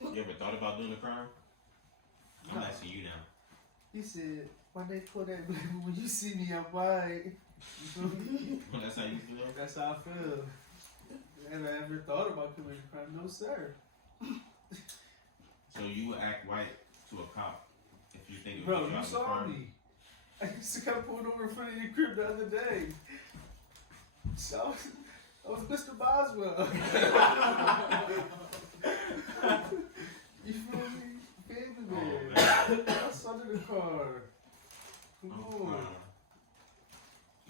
You ever thought about doing a crime? I'm No. asking you now. He said, when they pull that baby, when you see me, I'm white. You feel me? Well, that's how you feel? That's how I feel. Have I ever thought about committing a crime? No, sir. So you would act white to a cop if you think it was Bro, a you saw crime? me. I used to come pulled over in front of your crib the other day. So, I was Mr. Boswell. You feel me? Baby man. That's under the car. Come on.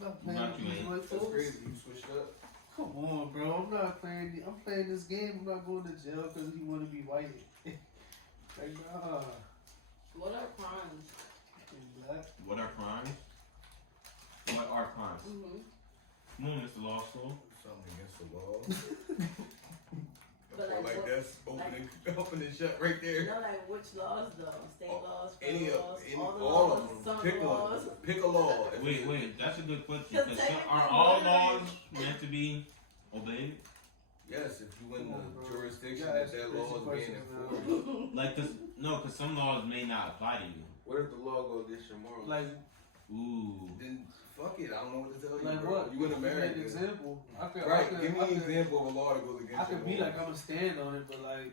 Not playing Not with you, these man. white That's folks. crazy. You switched up. Come on, bro. I'm not playing. I'm playing this game. I'm not going to jail because he want to be white. Like, nah. What are crimes? And black. What are crimes? What are crimes? Mm-hmm. Come on, Mr. Law School. Something against the law. But I feel like what- that's open and shut right there. You know, like which laws though? State laws, Any federal of laws, any, all the all laws, of them. some Pick laws. one. Pick a law. Wait, that's a good question. Because 'Cause technically are all murder laws is- meant to be obeyed? Yes, if you in Come on, the bro. jurisdiction Yeah, that ask that crazy law is being questions, enforced. Like, cause some laws may not apply to you. What if the law go against your morals? Like, Ooh. Then fuck it. I don't know what to tell you. like bro. what? You in Give me America? an example. I could, Right. I could, Give me I an could, example of a law that goes against I could your be morals. like I'm gonna stand on it, but like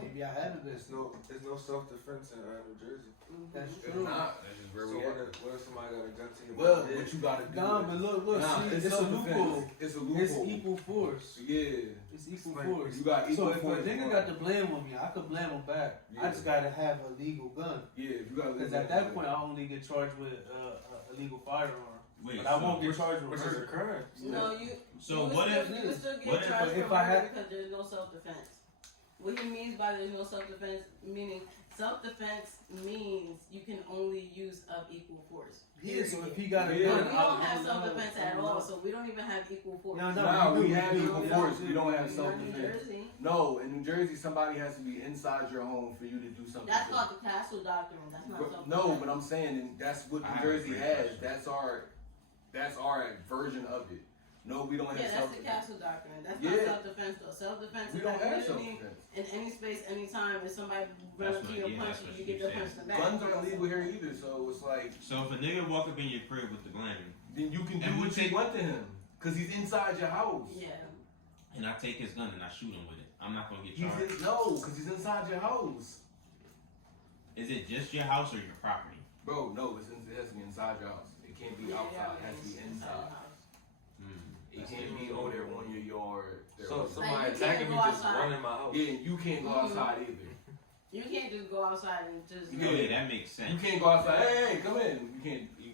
maybe I haven't been. there's no self-defense in New Jersey. That's It's true. not. That's just where So we what at. if somebody got a gun to your Well, head? what you gotta do? Nah, but look, Nah, see, it's a self-defense. loophole. It's a It's loophole. equal force. Yeah. It's equal Like, force. You got So equal if a force. nigga got the blame on me, I could blame him back. I Yeah. just gotta have a legal gun. Yeah, if you got. Because at that point, I only get charged with a legal firearm. Wait, But I won't get charged with Which is a murder. crime. No, you. So you would what still, if- you would still get what if- charged if for I murder had- because there's no self-defense? What he means by there's no self-defense, meaning self-defense means you can only use of equal force. Yeah, so if he got a Yeah. But gun, we I'll don't have know. self-defense at all, so we don't even have equal force. No, Nah, we we do, have we do. equal Yeah, force. we We don't have You're in New self-defense. Jersey. No, in New Jersey, somebody has to be inside your home for you to do something. That's called the castle doctrine. That's not self-defense. No, but I'm saying and that's what I New have Jersey a great has. question. That's our version of it. No, we don't have Yeah, that's the self-defense. castle doctrine. That's Yeah. not self-defense though. Self-defense We is don't that have community self-defense. in any space, anytime. If somebody runs That's up to what- you yeah, and punch that's you, what you she get your said. punch in the back. Guns aren't legal here either, so it's like So if a nigga walk up in your crib with the glam, then you can do And we what you take- want to him because he's inside your house. Yeah. and I take his gun and I shoot him with it, I'm not gonna get He's charged. because he's inside your house, Is it just your house or your property? bro. No, it has to be inside your house. It can't be outside. It has to be the inside. house. It can't be over there on your yard. So There. somebody Like, you attacking can't me go just outside. running my house. Yeah, and you can't go outside either. You can't just go outside and just. Yeah. Yeah, that makes sense. You can't go outside. Hey, come in. You can't. You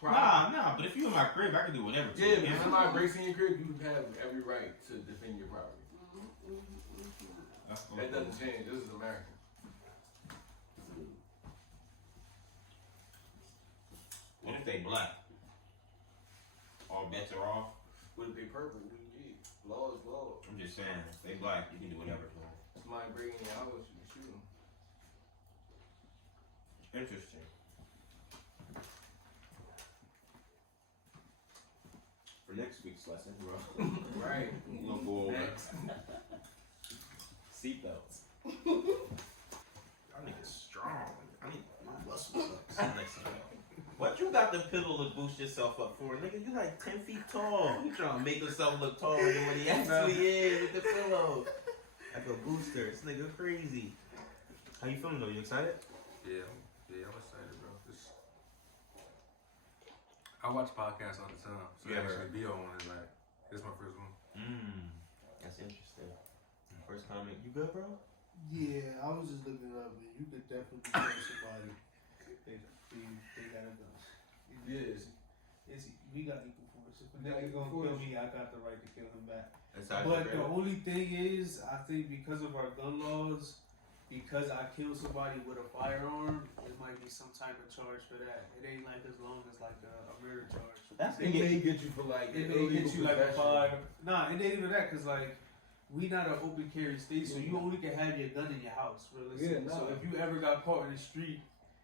Nah, but if you in my crib, I can do whatever. to Yeah, you, but if can't I? somebody breaks in your crib, you have every right to defend your property. That's cool. That doesn't change. This is America. What if they black? All bets are off. What if they purple? What do you need? Law is law. I'm just saying, if they black, you can do whatever to them. Somebody break in your house, you can shoot them. Interesting. For next week's lesson, bro, Right. we're gonna go over Next. seatbelts. Y'all niggas strong. I need my muscles up. What you got the pillow to boost yourself up for, nigga? You like 10 feet tall. You trying to make yourself look taller than what he actually is with the pillow. Like a booster. This nigga crazy. How you feeling though? You excited? Yeah, I'm excited, bro. I watch podcasts all the time, so Yeah, actually right. be on one is like, this is my first one. That's interesting. First comment, you good, bro? Yeah, I was just looking it up, and you could definitely kill somebody. They got a gun. Yes. We got equal force. If a We got nigga equal gonna kill force. me, I got the right to kill him back. That's how But the only thing is, I think because of our gun laws, because I killed somebody with a firearm, it might be some type of charge for that. It ain't like as long as like a murder charge. That's They may get you for like It may illegal get you like a possession. 5. Nah, it ain't even that, cause like we not an open carry state, so you only can have your gun in your house, realistically. Yeah, So nah. if you ever got caught in the street,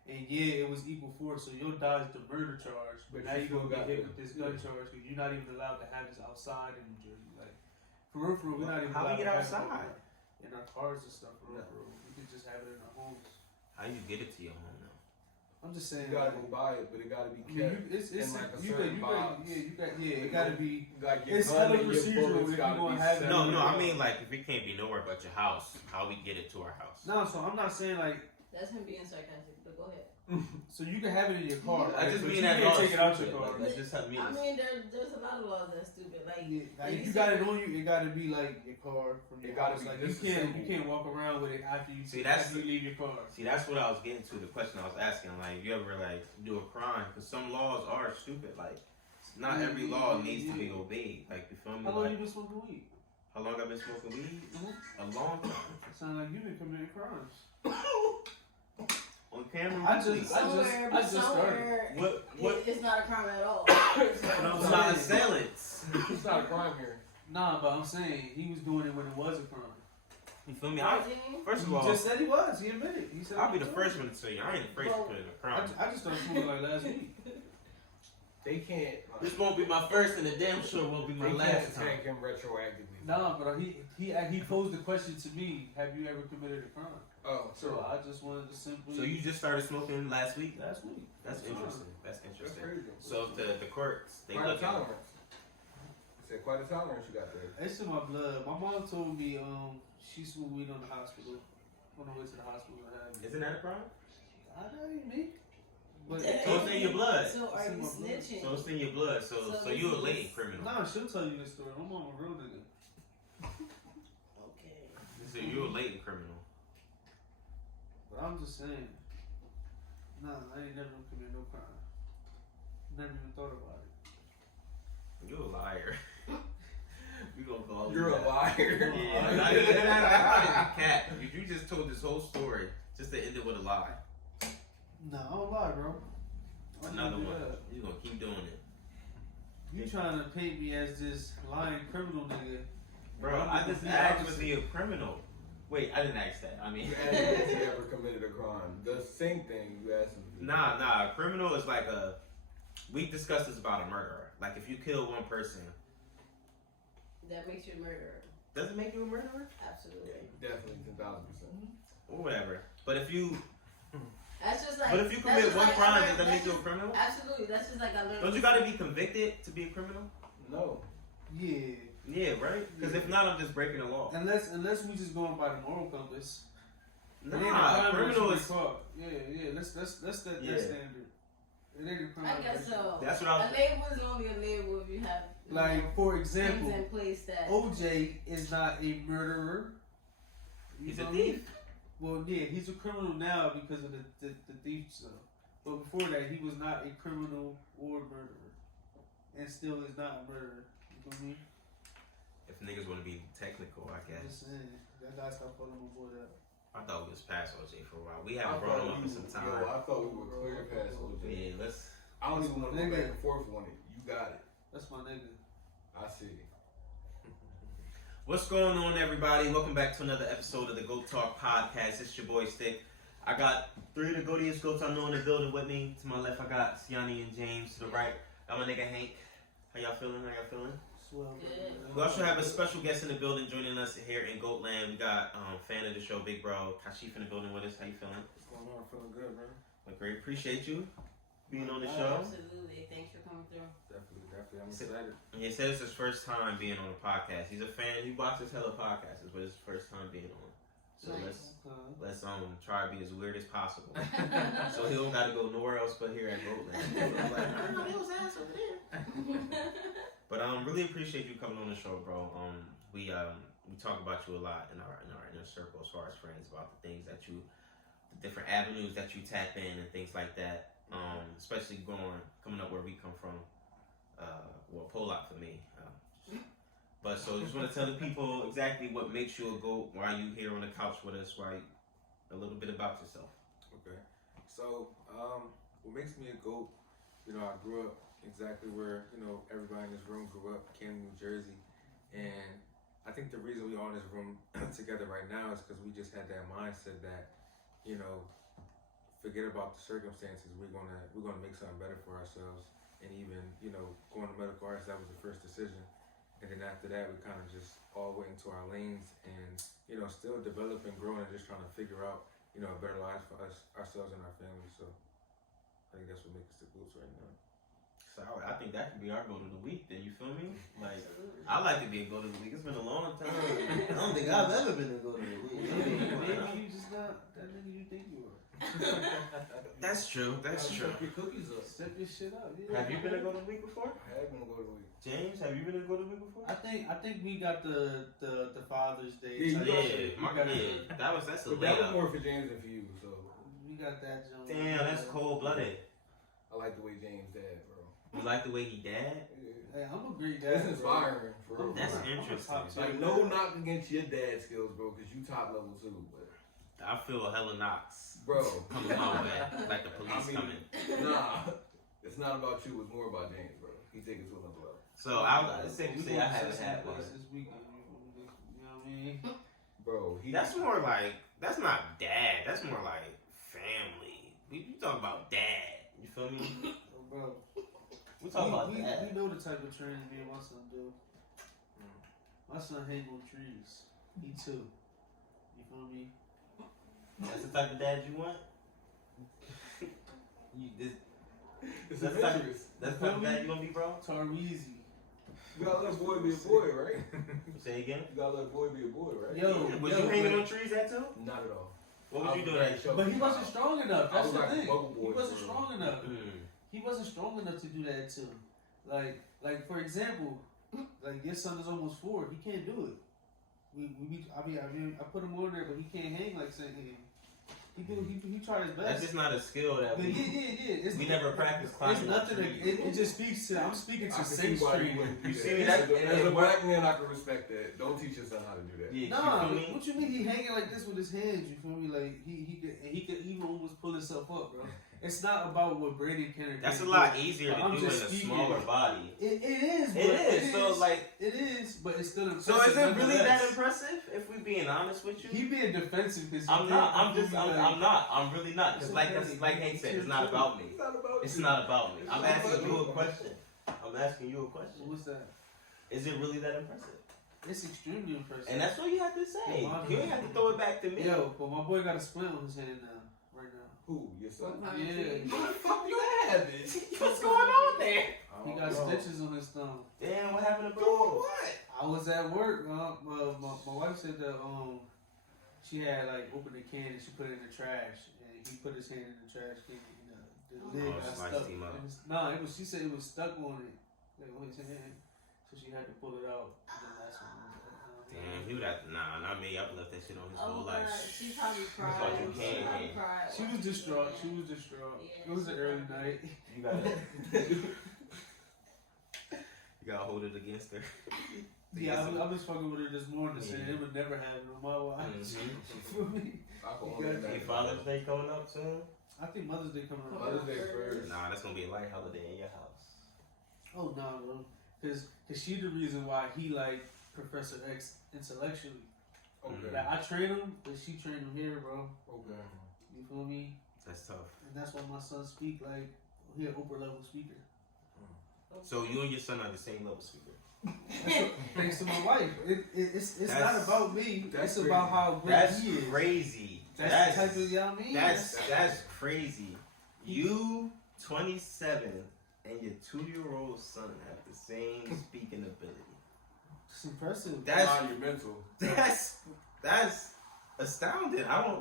and yeah, it was equal force, so you'll dodge the murder charge, but But now you you still gonna get got hit the- with this gun charge because you're not even allowed to have this outside in New Jersey. Like for real, we're not even How allowed we to get have it outside? open. in our cars and stuff, bro. We could just have it in our homes. How you get it to your home now? I'm just saying. You gotta go buy it, but it gotta be kept in like a certain box. It gotta be. Like your It's gun hella and your procedural bullets if you gotta gonna be have it. separate. No, I mean like if it can't be nowhere but your house, how we get it to our house? No, so I'm not saying like. That's him being sarcastic, but go ahead. So you can have it in your car. I just but mean you that can't law take it out stupid. your car. Like, that just have me. I mean, there's a lot of laws that's stupid. Like, Like if you got it on you, it gotta be like your car from your It gotta house. be Like disassembled. you can't walk around with it after you See, that's after you leave your car. See, that's what I was getting to. The question I was asking, like, you ever like do a crime? Because some laws are stupid. Like, not every law needs to be obeyed. Like, you feel me? How long Like, you been smoking weed? how long I've been smoking weed? Mhm. A long time. It sounds like you've been committing crimes. On camera. I just- please. somewhere, I just somewhere, What? it's not a crime at all. It's not assailants. It's not a crime here. Nah, but I'm saying he was doing it when it was a crime. You feel me? Martin, First of He all, just said he was. He admitted. He said I'll be the he was. first one to tell you I ain't afraid to commit a crime. I just started smoking like last week. They can't. This won't be my first, and the damn sure won't be my They last can't time. attack him retroactively. Nah, but he posed the question to me. Have you ever committed a crime? Oh, So I just wanted to simply. So you just started smoking last week? last week. That's fine. interesting. That's That's interesting. crazy. So the courts, they Quite a look at tolerance. I said quite a tolerance you got there. It's in my blood. My mom told me she smoked weed on the hospital. On the way to the hospital. Isn't that a crime? I know you mean. But So it's in your blood. So are It's in you my blood. snitching? So it's in your blood. So So you're a this latent is- criminal. nah, she'll tell you this story. My mom a real nigga. Okay. So you're a latent criminal. But I'm just saying. Nah, I ain't never gonna commit no crime. Never even thought about it. You're a liar. We gonna call you You're a that. liar. Yeah, not even a cat. You just told this whole story just to end it with a lie. Nah, I don't lie, bro. I don't Another do one. that. You gonna keep doing it, You trying to paint me as this lying criminal nigga. bro? I just asked was he a criminal? Wait, I didn't ask that. I mean, You asked him if he ever committed a crime. The same thing you asked him. if he- nah. A criminal is like a. We discussed this about a murderer. Like if you kill one person, That makes you a murderer. does it make you a murderer? Absolutely. Definitely 10,000%. Or whatever. But if you That's just like. But if you that's commit just one like I crime, learned- does that make that's you a just- criminal? Absolutely. That's just like I learned. Don't you gotta be convicted to be a criminal? No. Yeah. Yeah, right? Because if not, I'm just breaking the law. Unless we just going by the moral compass. It ain't a Nah, crime criminal unless is. you get caught. Yeah. Let's set Yeah. that standard. It ain't a crime. I guess so. That's what I A was. label is only a label if you have Like for things example, in place that. OJ is not a murderer. You He's a feel me? thief. Well, yeah, he's a criminal now because of the thief stuff. But before that, he was not a criminal or murderer, and still is not a murderer. You feel me? If niggas want to be technical, I I'm guess. just saying that guy stopped calling my boy that. I thought we was past OJ for a while. We I haven't brought him thought up in some time. I thought we were clear past OJ. Yeah, let's. I don't even want to go Nigga. back and forth on it. You got it. That's my nigga. I see. What's going on, everybody? Welcome back to another episode of the Go Talk Podcast. It's your boy Stick. I got three of the goatiest goats I know in the building with me. To my left, I got Siani and James. To the right, I got my nigga Hank. How y'all feeling? Swell. Good. brother. We also have a special guest in the building joining us here in Goatland. We got fan of the show, Big Bro Kashif in the building with us. How you feeling? What's going on? Feeling good, man. Well, great. Appreciate you being on the show. Absolutely. Thanks for coming through. Definitely. I'm Sit- excited. And he said it's his first time being on a podcast. He's a fan. He watches hella podcasts, but it's his first time being on. So Nice. let's try to be as weird as possible. So he don't got to go nowhere else but here at Goatland. I'm like, I know he was ass over there. But really appreciate you coming on the show, bro. We talk about you a lot in our inner circle as far as friends about the things that the different avenues that you tap in and things like that. Especially coming up where we come from. Well, Pollock for me. But so just want to tell the people exactly what makes you a GOAT, why you here on the couch with us, a little bit about yourself. Okay. So, what makes me a GOAT, I grew up exactly where, everybody in this room grew up, Camden, New Jersey. And I think the reason we all in this room together right now is because we just had that mindset that, forget about the circumstances. We're gonna make something better for ourselves. And even, going to medical arts, that was the first decision. and then after that, we kind of just all went into our lanes and, you know, still developing, growing, and just trying to figure out, you know, a better life for us, ourselves, and our families. So I think that's what makes us the GOATs right now. So I think that could be our goal of the week. Then you feel me? Like Absolutely. I like to be a goal of the week. It's been a long time. I don't think I've ever been a goal of the week. Maybe you just not that nigga you think you are. That's true. That's true. Your cookies up. Step your shit up. Yeah. Have you been a goal of the week before? I had one go to the week. James, have you been a goal of the week before? I think we got the Father's Day. Yeah, type you got- shit. Yeah, that's a But that was layup. more for James than for you, so We got that jump. Damn, that's cold blooded. I like the way James dad, bro. You like the way he dad? Yeah. Hey, I'm a great That's dad. inspiring, for real. That's I'm a interesting. top tier Like, no knock against your dad skills, bro, because you top level too, but, I feel hella knocks bro, coming my way, like the police I mean, coming. nah, it's not about you, it's more about James, bro. He take it to another level. So I safe to We say I gonna haven't set had some one. place this weekend. You know what I mean? Bro, he That's more like that's not dad. That's more like family. You talk about dad. You feel me? Oh, bro. We talk about we dad. know the type of training me and my son do. My son hang on trees. He too. You feel me? That's the type of dad you want. That's it's the type. adventurous. That's the type of dad you gonna be, bro. Tarweezy. You gotta let a boy be a boy, right? Say again. You gotta let a boy be a boy, right? Yo, Was yo, you hanging but- on trees that too? Not at all. What was you doing? Like, That? But he wasn't strong enough. I That's was the like a thing. bubble boy He wasn't for real. strong enough. Mm. He wasn't strong enough to do that too. Like for example, like your son is almost 4. He can't do it. I put him on there, but he can't hang like saying he tried his That's best. just not a skill that But we. yeah. It's, We never practiced climbing. It's nothing. trees. It just speaks to. I'm speaking to I can see sense why you training. wouldn't do You that. see me? As That- a black man, I can respect that. Don't teach your son how to do that. Yeah, Nah, you feel me? what you mean? He hanging like this with his hands. You feel me? Like he could even almost pull himself up, bro. It's not about what Brady can. That's a do. lot easier But to I'm do in a just speaking. smaller body. It is. But It is. So like, it is, but it's still impressive. so is it really that nonetheless. impressive? If we being honest with you, He being defensive because I'm not. I'm not. I'm really not. Because like Hank said, it's not about me. It's not about It's you. not about me. It's I'm not asking about you a you. question. I'm asking you a question. What's that? Is it really that impressive? It's extremely impressive. And that's what you have to say. Well, You ain't have to throw it back to me. Yo, but my boy got a splint on his hand now. Right now. Who? Your son? What kind of Yeah. tree? What the fuck you have it? What's going on there? He got stitches on his thumb. Damn, what happened to Doing bro? what? I was at work. My wife said that she had like opened a can and she put it in the trash, and he put his hand in the trash can. The lid got sliced stuck. him up. It was. She said it was stuck on it, like on his hand, so she had to pull it out. And then that's when. Damn, he would have to, not me. I've left that shit on his Oh whole God, life. she probably thought cried. you She can. probably cried. She was distraught. Yeah, It was an she early was. night. You gotta, you gotta hold it against her. Yeah, I was fucking with her this morning, saying Yeah. it would never happen on my watch. Mhm. You feel me? I can You only got imagine. Hey, Father's Day coming up soon? I think Mother's Day coming up. Mother's Day first. Nah, that's gonna be a light holiday in your house. Oh no, bro. Cause she the reason why he like Professor X intellectually. Okay. Like I train him, but she trained him here, bro. Okay. You feel me? That's tough. And that's why my son speak like he an upper level speaker. So you and your son are the same level speaker. Thanks to my wife. It's not That's- about me. that's It's about how great That's he is. crazy. That's the type of, you know what I mean? That's crazy. You 27 and your 2-year-old son have the same speaking ability. It's impressive. That's monumental. that's astounding. Man.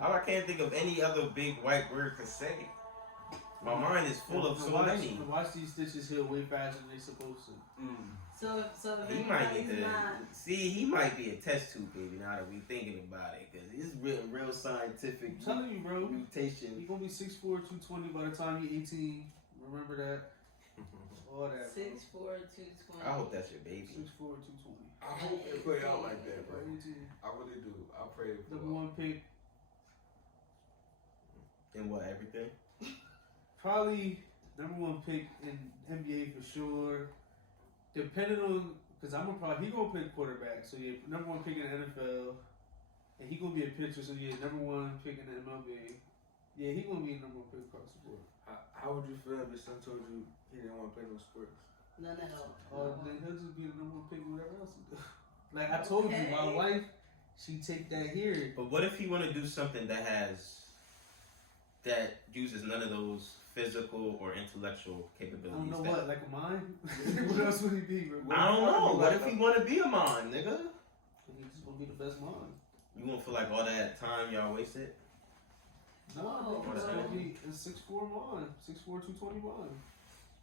I can't think of any other big white word to say. My mind is full of so many. Watch these stitches heal way faster than they supposed to. So if He might need anybody's to not, see. He might be a test tube baby now that we thinking about it, because it's real scientific I'm telling you, bro. mutation. He gonna be 6'4", 220 by the time he 18. Remember that. All that. 6'4", 220. I hope that's your baby. 6'4", 220. I hope it play out like that, bro. By 18. I really do. I pray for Number one pick. And what, everything? Probably number one pick in NBA for sure. Depending on, because he gonna pick quarterback. So yeah, number one pick in the NFL, and he gonna be a pitcher. So yeah, number one pick in the MLB. Yeah, he gonna be a number one pick across the board. How would you feel if your son told you he didn't want to play no sports? None at all. Or then he'll just be the number one pick, whatever else he do. Like I told you, my Okay. wife, she take that here. But what if you want to do something that uses none of those physical or intellectual I capabilities? don't know that- what, like a mime? What else would he be, bro? I don't know. What if you want to be a mime, nigga? He just gonna be the best mime. You won't feel like all that time y'all wasted? No, Oh, I think it's bro. gonna be a 6'4" mime, 6'4", 220 mime.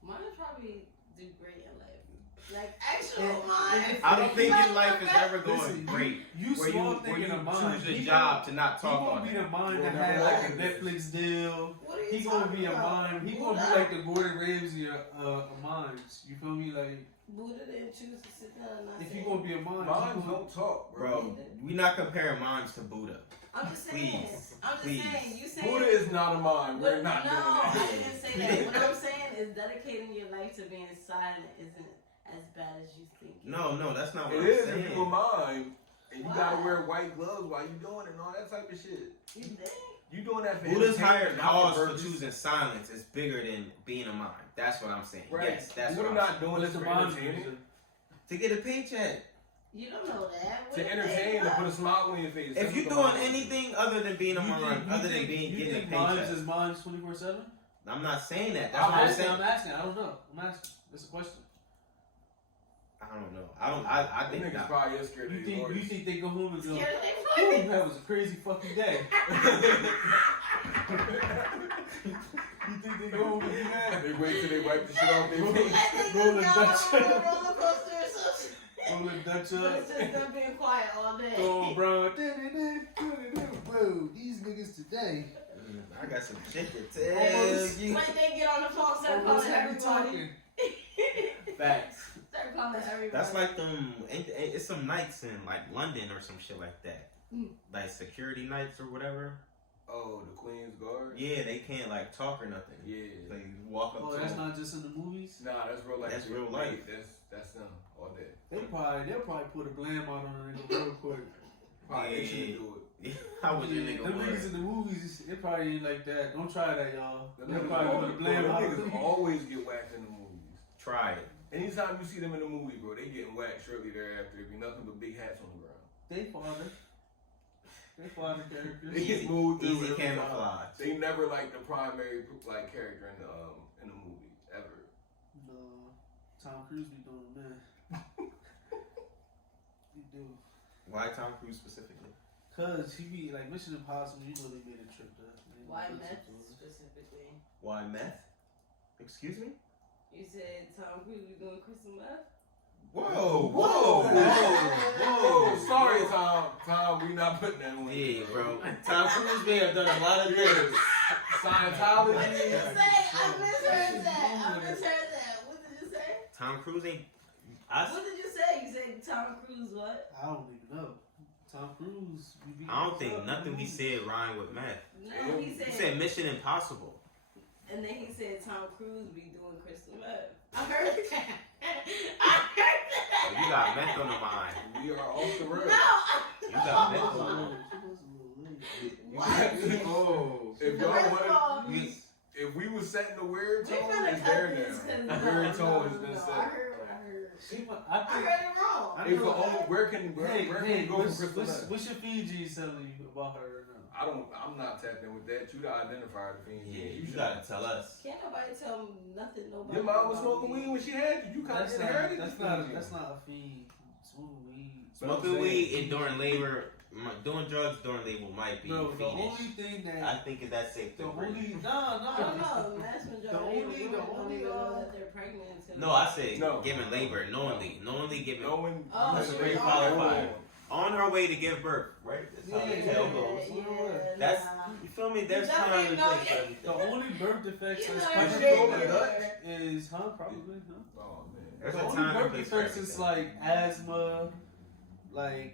Mine probably do great in life. Like actual And- mine. I don't think Like your life is ever going Listen, great. You Where small you thinking of mime. choose a He job to not He talk gonna on be it. the mime You'll that never had like a like this. Netflix deal. What are you He gonna talking be a about? mime. He Buddha? gonna be like the Gordon Ramsay of mimes. You feel me? Like Buddha didn't choose to sit down and not if say you gonna be a mime, Moms you gonna, don't talk, Bro, we not comparing mimes to Buddha. I'm just saying. Please. I'm just Please. saying. You saying Buddha is not a mime. But We're not no, doing I that. didn't say that. What I'm saying is dedicating your life to being silent isn't as bad as you think. No, that's not what It I'm is saying. if you a mime and you Why? gotta wear white gloves while you doing it and all that type of shit. You think? You doing that for Buddha's higher entertainment, not cause for purpose. choosing silence is bigger than being a mime. That's what I'm saying. Right. Yes, that's Buddha what I'm not saying. doing what's this the for mime entertainment. reason? To get a paycheck. You don't know that. What To if entertain, they to put a smile on your face. If That's you're what the doing mime is. anything other than being a mime, other than being you getting a think mimes paycheck, is mimes 24/7? I'm not saying that. That's what I'm saying. I'm asking. I don't know. I'm asking. That's a question. I don't know. I Them think niggas not. probably is scared of You these lawyers. think they go home and go, Scared of "Ooh, they that was a crazy fucking day." You think they go home and do that? They wait till they wipe the shit off their Roll- face. I think Roll you the got Dutch. on a roller coaster or something. Roll the Dutch But up. it's just them being quiet all day. Go, bro. Whoa, these niggas today. I got some shit to tell Almost- you. Like they get on the phone, start Almost calling heavy everybody. talking. Facts. Start calling everybody. That's like them. It's some nights in like London or some shit like that. Like security nights or whatever. Oh, the Queen's Guard? Yeah, they can't like talk or nothing. Yeah. Like you walk up Oh, to that's them. not just in the movies. Nah, that's real life. That's shit. real life. That's them all day. They'll probably put a glam out on a nigga real quick. Probably Yeah. itching to do it. I was Yeah, in nigga them niggas was. in the movies, they probably ain't like that. Don't try that, y'all. Them They'll niggas probably put a always, glam bro, out them on niggas you. always get whacked in the movies. Try it. Anytime you see them in the movie, bro, they getting whacked shortly thereafter. There be nothing but big hats on the ground. They father characters. They get moved through Easy every time. camouflage. They never like the primary like character in the movie ever. No, Tom Cruise be doing man. He do. Why Tom Cruise specifically? Cause he be like Mission Impossible. You know they made a trip there. Why meth specifically? Why meth? Excuse me? You said Tom Cruise was doing crystal meth? Whoa, Whoa, sorry, Tom, we not putting that on. Yeah, bro. Tom Cruise may have done a lot of things. Scientology. What did you say? I misheard that. What did you say? Tom Cruise ain't. What did you say? You said Tom Cruise what? I don't even know. Tom Cruise. We be I don't think nothing we said rhymed with meth. No, he You said Mission Impossible. and then he said Tom Cruise be doing crystal meth. I heard that. I heard that. You got meth on the mind. We are off the road. No. You got meth on the mind. What? Oh, if y'all First of wanted, all, if we was setting the weird we tone, finna it's cut there this now. because The weird tone has been I set. heard what I heard. I I think. heard it wrong. I If know. the only, where can you go for crystal meth? what's your Fiji telling you about her right now? I'm not tapped in with that. You the identifier the fiend. Yeah, you should. gotta tell us. Can't nobody tell me nothing. Nobody. Your mom was about smoking me. weed when she had you. You kind of That's inherited not. this thing. That's not a fiend. Smoking weed. Smoking weed and during labor, doing drugs during labor might be Bro, the fiendish. only thing that I think that's safe the to agree. only I don't no. know. Mass majority The only- of women the don't only, even know that they're pregnant until. No, I say No. giving labor, knowingly giving. No one. Oh, That's a she great was qualifier. On her way to give birth, right? That's how the Yeah, tale yeah. goes. Yeah, That's- nah. You feel me? There's You time don't and even know place for yet. everything. The only birth defects You that's know fucking you're over the pregnant. Dutch? is probably Oh man. There's the a only time and birth place for defects is everything. like asthma, like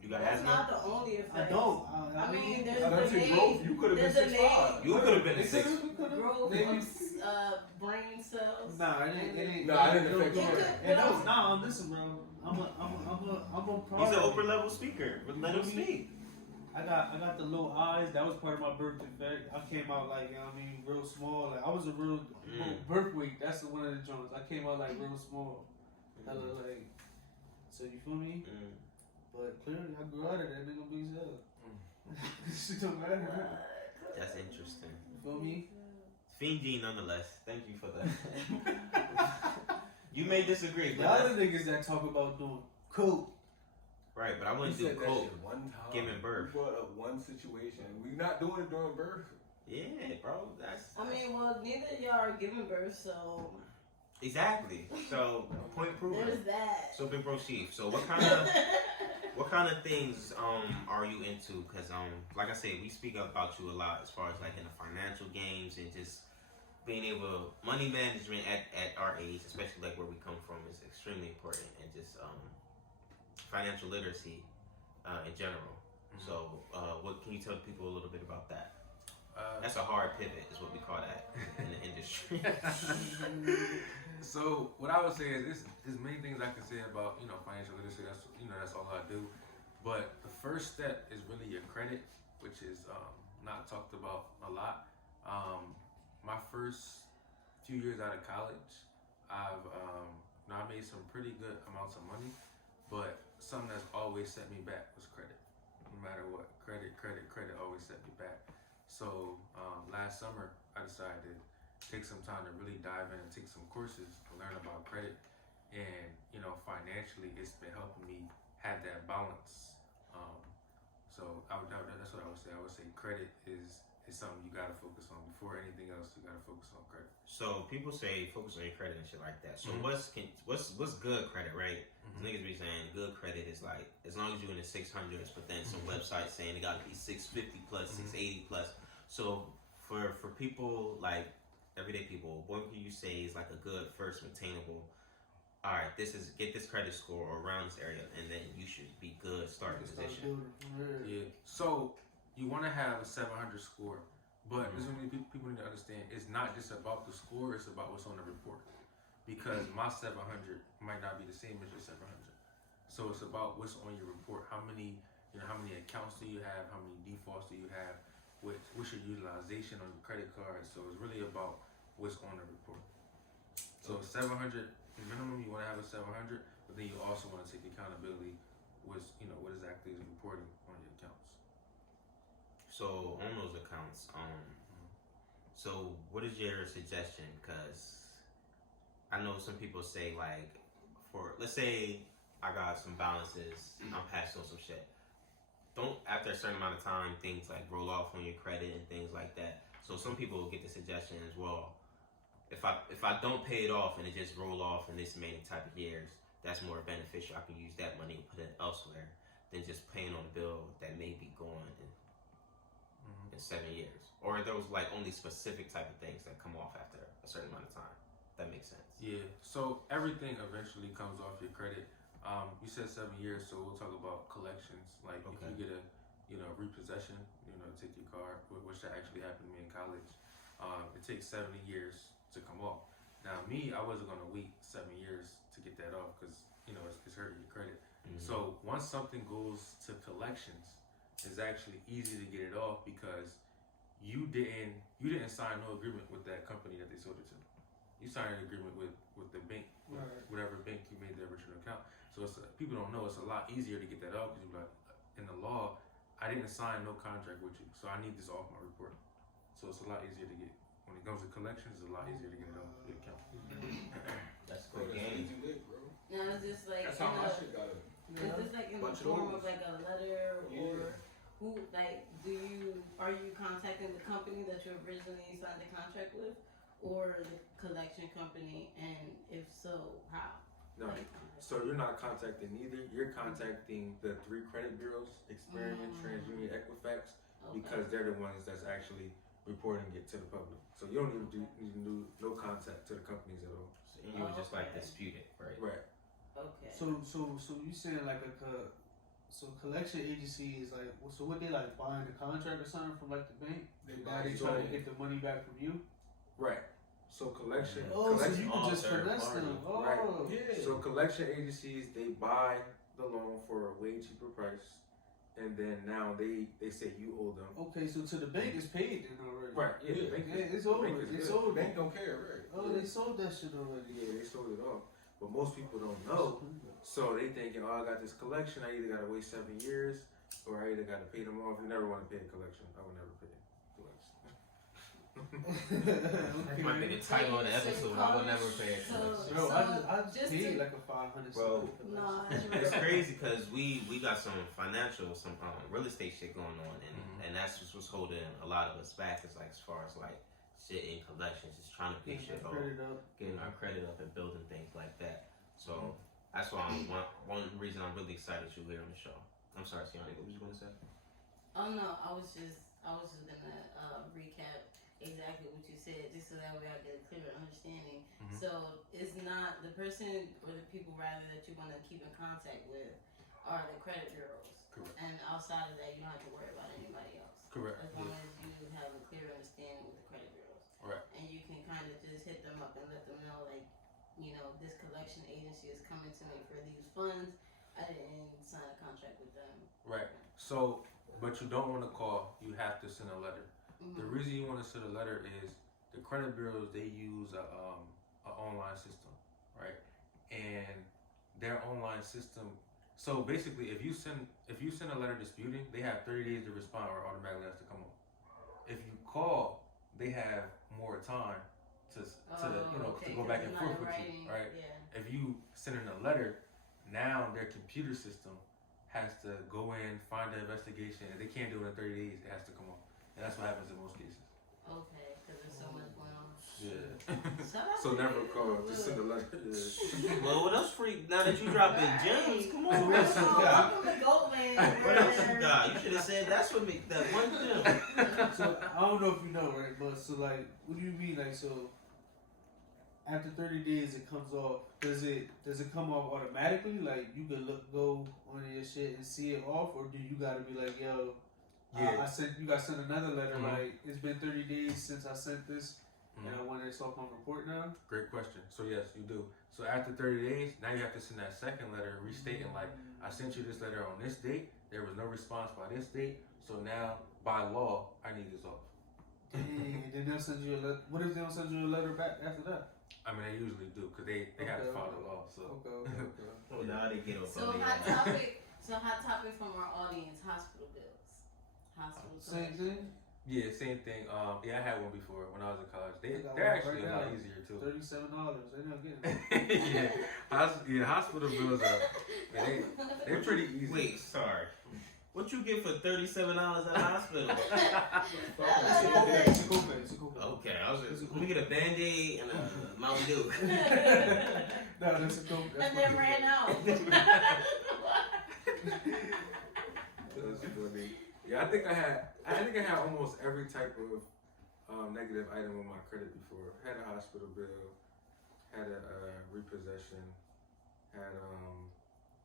You got That's asthma? not the only effect. I don't. I mean, That's there's your the growth. You could have been there's a 6'5". You could have been a They six. growth Maybe. of brain cells. Nah, it ain't. Nah, it didn't affect you. you. It don't. Nah, listen, bro. I'm a He's an upper level speaker. Let him speak. I got the little eyes. That was part of my birth defect. I came out like, you know what I mean, real small. Like I was a real birth weight. That's one of the joints. I came out like real small. Hella like. So you feel me? But clearly I grew out of that nigga big hell. Shit don't matter. That's interesting. You feel me? Fiend G nonetheless. Thank you for that. You may disagree, The but other niggas that talk about doing coke. right, but I You wouldn't do said that coke. shit one time. Giving birth. You brought up one situation. We not doing it during birth. Yeah, bro. That's I mean, well, neither of y'all are giving birth, so exactly. So point proven. there's that. So Big Bro Chief. So what kind of things are you into? Because like I said, we speak about you a lot as far as like in the financial games and just being able money management at our age, especially like where we come from, is extremely important, and just financial literacy in general. So what can you tell people a little bit about that? That's a hard pivot, is what we call that in the industry. So what I would say is there's many things I can say about financial literacy. That's all I do. But the first step is really your credit, which is not talked about a lot. My first few years out of college, I made some pretty good amounts of money, but something that's always set me back was credit. No matter what, credit always set me back. So last summer, I decided to take some time to really dive in and take some courses to learn about credit. And financially, it's been helping me have that balance. That's what I would say. I would say credit is something you gotta focus on. Before anything else, you gotta focus on credit. So people say focus on your credit and shit like that. So what's good credit, right? Niggas be saying good credit is like as long as you're in the 600s, but then some websites saying it gotta be 650 plus, 680 plus. So for people like everyday people, what can you say is like a good first maintainable? All right, get this credit score or around this area, and then you should be good starting position. Yeah. So you want to have a 700 score, but this is what people need to understand. It's not just about the score; it's about what's on the report. Because my 700 might not be the same as your 700. So it's about what's on your report. How many accounts do you have? How many defaults do you have? What's your utilization on your credit card? So it's really about what's on the report. So 700 minimum, you want to have a 700, but then you also want to take accountability with what exactly is reporting on your accounts. So on those accounts, so what is your suggestion? Because I know some people say like, let's say I got some balances, I'm passing on some shit. Don't after a certain amount of time things like roll off on your credit and things like that. So some people will get the suggestion as well. If I don't pay it off and it just roll off in this many type of years, that's more beneficial. I can use that money and put it elsewhere than just paying on a bill that may be gone in 7 years. Or are those like only specific type of things that come off after a certain amount of time? That makes sense. Yeah. So everything eventually comes off your credit. You said 7 years, so we'll talk about collections. Like if you get a repossession, take your car, which that actually happened to me in college. It takes 70 years to come off. Now me, I wasn't gonna wait 7 years to get that off because it's hurting your credit. So once something goes to collections, it's actually easy to get it off because you didn't sign no agreement with that company that they sold it to. You signed an agreement with the bank, whatever bank you made the original account. So people don't know it's a lot easier to get that off because you're like, in the law, I didn't sign no contract with you, so I need this off my report. So it's a lot easier to get. When it comes to collections, it's a lot easier to get it off the account. That's Bro, good that's game. easy lit, bro. Now is this like That's how my shit got it. is this like in the Bunch of form those. of like a letter Yeah. or who like are you contacting the company that you originally signed the contract with or the collection company, and if so, how? No. So you're not contacting neither. You're contacting the 3 credit bureaus, Experian, TransUnion, Equifax, because they're the ones that's actually reporting it to the public. So you don't even need to do no contact to the companies at all. So you would just like dispute it, right? Right. Okay. So you saying like so collection agency is like, so what they like buying a contract or something from like the bank? Now they trying to get the money back from you? Right. So collection. Oh, so collection you can just third finesse party. them. Oh. Right. Yeah. So collection agencies, they buy the loan for a way cheaper price, and then now they say you owe them. Okay, so to the bank is paid then already. Right. Yeah. The bank Yeah, is, it's the over. bank is It's good. over. The bank don't care, right? Oh, they sold that shit already. Yeah, they sold it off. But most people don't know. So they thinking, oh, I got this collection. I either gotta wait 7 years, or I either gotta pay them off. You never want to pay a collection. I would never pay a collection. That might be the title of the episode. I will never pay a collection. Bro, I just just paid to- like a 500. Bro, No, It's crazy because we got some financial, some real estate shit going on, and that's just what's holding a lot of us back. Is like as far as like shit in collections, just trying to pay shit off, getting our credit up, and building things like that. So that's why one reason I'm really excited you're here on the show. I'm sorry, Siani, what was you gonna say? Oh no, I was just gonna recap exactly what you said, just so that way I get a clearer understanding. Mhm. So it's not the person or the people rather that you want to keep in contact with are the credit bureaus. Correct. And outside of that, you don't have to worry about anybody else. Correct. As long as you have a clear understanding with the credit bureaus. Right. And you can kind of just hit them up and let them know, like, you know, this collection agency is coming to me for these funds. I didn't sign a contract with them. Right. So, but you don't want to call. You have to send a letter. The Mhm. reason you want to send a letter is the credit bureaus, they use a online system, right? And their online system. So basically, if you send a letter disputing, they have 30 days to respond, or automatically has to come on. If you call, they have more time to Okay, go 'cause back it's and not forth in with you, writing. right? Yeah. If you send in a letter, now their computer system has to go in, find the investigation, and they can't do it in 30 days. It has to come on, and that's what happens in most cases. Okay, because there's so much going on. Yeah. Shout out So to never you. call. Just send a letter. Yeah. Well, what else free? Now that you dropping gems, come on. So What that's- else Welcome to Goatland. you got? You should have said that's what make that one gem. So I don't know if you know, right? But so like, what do you mean? Like, so after 30 days, it comes off. Does it come off automatically? Like you can go on your shit and see it off, or do you gotta be like, yo, Yeah. I sent you guys send another letter. Mhm. Like it's been 30 days since I sent this, and I want it off on report now. Great question. So yes, you do. So after 30 days, now you have to send that second letter restating like, I sent you this letter on this date. There was no response by this date. So now, by law, I need this off. Dang, and then they'll send you a letter. What if they don't send you a letter back after that? I mean, they usually do because they have to Okay. follow the law. So Okay. Oh, now they get up So on hot their ass. topic. So hot topic from our audience: hospital bills. Hospital Same collection. thing. yeah, same thing. Yeah, I had one before when I was in college. I got They're one actually right a lot now. easier too. $37. They're not getting it. yeah, hospital bills are they're pretty easy. Wait, sorry. What you get for $37 at the hospital? It's a copay. It's a copay. Okay, I was just, let me get a Band-Aid and a Mountain Dew. No, that's a copay. And then ran out. That's funny. Yeah, I think I had almost every type of negative item on my credit before. Had a hospital bill, had a repossession, had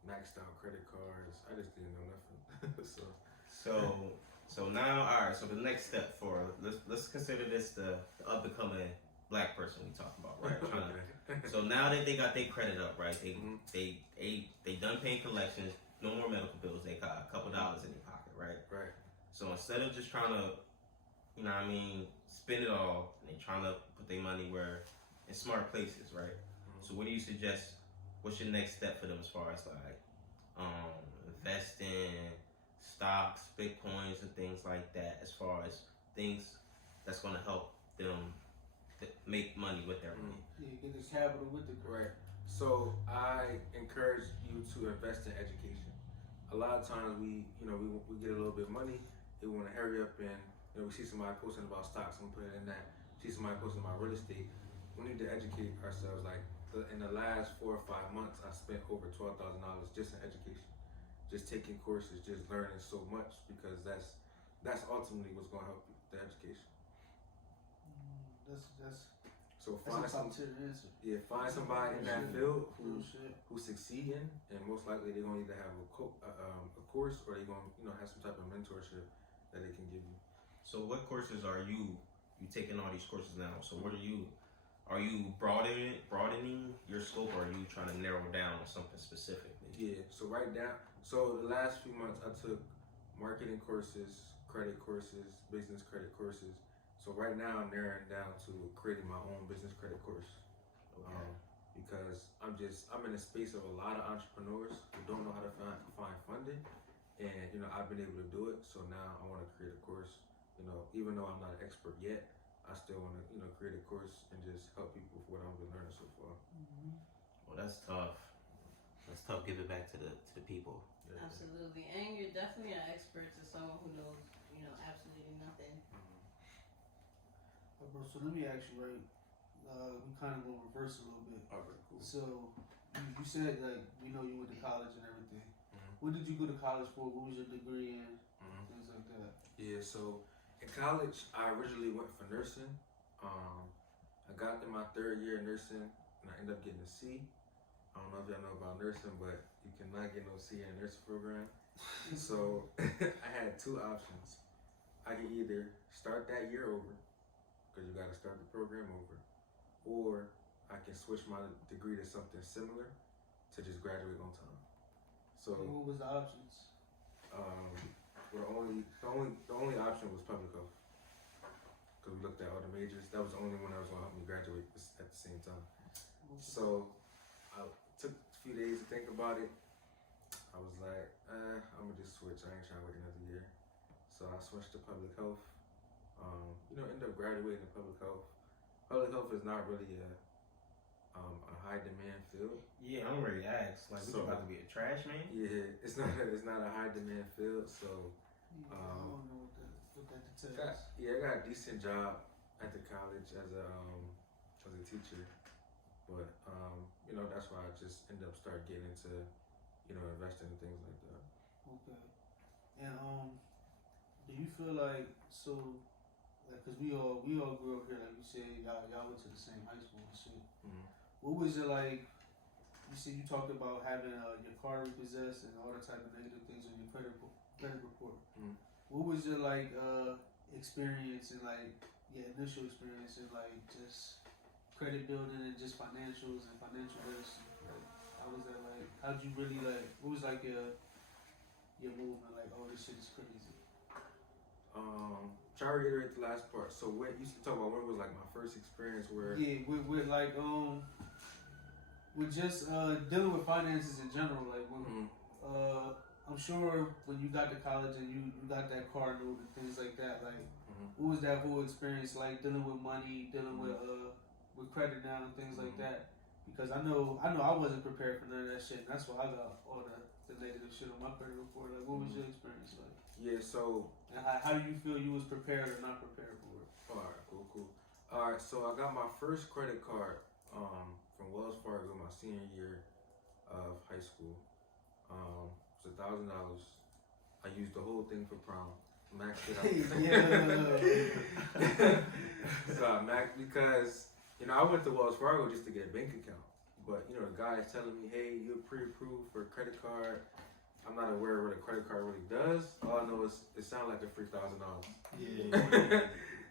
maxed out credit cards. I just didn't know nothing. So now, all right. So the next step for let's consider this the up and coming black person we talking about, right? Trying to- so now that they got their credit up, right? They done paying collections. No more medical bills. They got a couple dollars in their pocket, right? Right. So instead of just trying to, you know what I mean, spend it all, they trying to put their money where in smart places, right? So what do you suggest? What's your next step for them as far as like investing, stocks, bitcoins, and things like that? As far as things that's going to help them make money with their money. Yeah, get the capital with the Right. So I encourage you to invest in education. A lot of times we get a little bit of money. We want to hurry up and we see somebody posting about stocks. I'm putting in that. See somebody posting about real estate. We need to educate ourselves. Like in the last 4 or 5 months, I spent over $12,000 just in education, just taking courses, just learning so much because that's ultimately what's going to help you, the education. That's So find a top tier answer. find somebody in that field Real shit. who's succeeding, and most likely they're gonna either have a course or they're gonna have some type of mentorship that they can give you. So what courses are you taking all these courses now? So what are you broadening your scope, or are you trying to narrow down on something specifically? Yeah. So right now, so the last few months I took marketing courses, credit courses, business credit courses. So right now I'm narrowing down to creating my own business credit course. Okay. Because I'm in a space of a lot of entrepreneurs who don't know how to find funding, and I've been able to do it. So now I want to create a course. Even though I'm not an expert yet, I still want to create a course and just help people with what I've been learning so far. Well, that's tough. That's tough. Give it back to the people. Yeah. Absolutely, and you're definitely an expert to someone who knows, absolutely nothing. Bro, so let me ask you, right? We kind of gonna reverse a little bit. Alright, cool. So you said like you went to college and everything. Mhm. What did you go to college for? What was your degree in? Mhm. Things like that. Yeah, so in college, I originally went for nursing. I got in my third year of nursing, and I ended up getting a C. I don't know if y'all know about nursing, but you cannot get no C in a nursing program. So I had two options. I could either start that year over, because you got to start the program over, or I can switch my degree to something similar to just graduate on time. So What was the options? well, the only option was public health, because we looked at all the majors. That was the only one that was gonna help me graduate at the same time. So I took a few days to think about it. I was like, I'm gonna just switch. I ain't trying to wait another year. So I switched to public health. Ended up graduating in public health. Public health is not really a high demand field. Yeah, I'm ready to ask. Like, So- we about to be a trash man? Yeah, it's not a high demand field. So I don't know what that entails. I got a decent job at the college as a teacher, but that's why I just ended up start getting into investing and things like that. Okay. And do you feel like because we all grew up here, like you said, y'all went to the same high school and shit. Mhm. What was it like? You said you talked about having your car repossessed and all the type of negative things on your credit report. Mhm. What was your experience and your initial experience in just credit building and just financials and financial literacy? How was that like? How'd you really what was your movement? Oh, this shit is crazy. Try to reiterate the last part. So what you used to talk about? What was my first experience where? Yeah, with just dealing with finances in general. When I'm sure when you got to college and you got that car note and things like that. What was that whole experience like dealing with money, dealing with credit now and things like that? Because I know I wasn't prepared for none of that shit, and that's why I got all the negative shit on my credit report. What was your experience like? Yeah, so And how do you feel you was prepared or not prepared for it? alright, cool. Alright, so I got my first credit card from Wells Fargo my senior year of high school. It was $1,000. I used the whole thing for prom. Maxed it out. So I maxed because I went to Wells Fargo just to get a bank account. But the guy is telling me, hey, you're pre-approved for a credit card. I'm not aware of what a credit card really does. All I know is it sounds like a free $1,000. Yeah.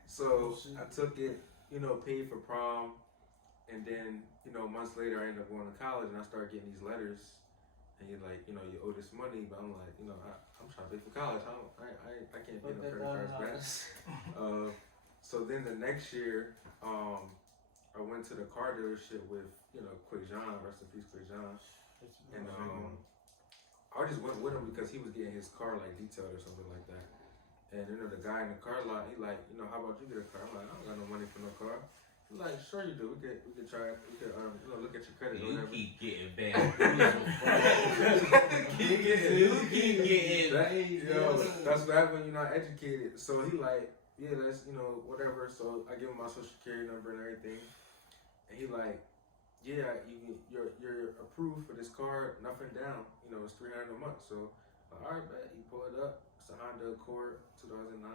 So I took it, paid for prom, and then months later I ended up going to college and I started getting these letters, and you're like, you owe this money, but I'm like, I'm trying to pay for college. I can't pay no credit cards back. So then the next year, I went to the car dealership with Quick John, rest in peace, Quick John, and I just went with him because he was getting his car detailed or something like that. And the guy in the car lot, he like, how about you get a car? I'm like, I don't got no money for no car. He's like, sure you do. We could try it. We could look at your credit. You whatever. keep getting bad. You keep getting Yo, that's what happens when you're not educated. So he like, yeah, let's whatever. So I give him my social security number and everything, and he like, yeah, you're approved for this card, nothing down. It's $300 a month. So all right, bet. You pull it up. It's a Honda Accord, 2009,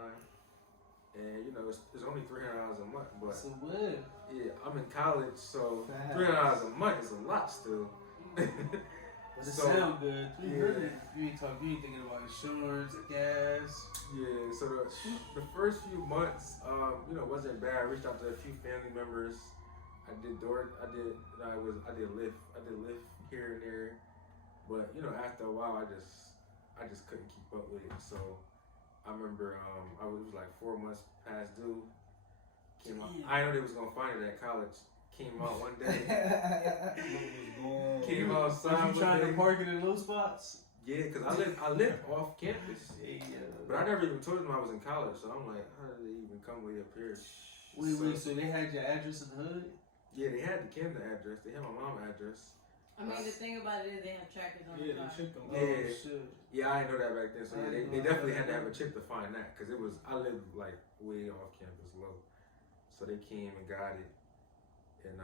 and it's only $300 a month. But So what? yeah, I'm in college, so Facts. $300 a month is a lot still. But it sound good. $300. You ain't thinking about insurance, gas. Yeah, so the first few months, wasn't bad. I reached out to a few family members. I did Lyft here and there. But after a while, I I just couldn't keep up with it. So I remember I was like 4 months past due. Came out. I know they was gonna find it at college. Came out one day. Came outside. Was you trying to park it in low spots? Yeah, cause I live off campus. Yeah. But I never even told them I was in college. So I'm like, how did they even come way up here? Wait, so they had your address in the hood? Yeah, they had the Camden address. They had my mom's address. I mean, the thing about it is they have trackers on the Yeah, car. they checked them. Yeah. Oh, shit. Yeah, I didn't know that back then. So yeah, they definitely had to have a chip to find that. Because I lived like way off campus low. So they came and got it. And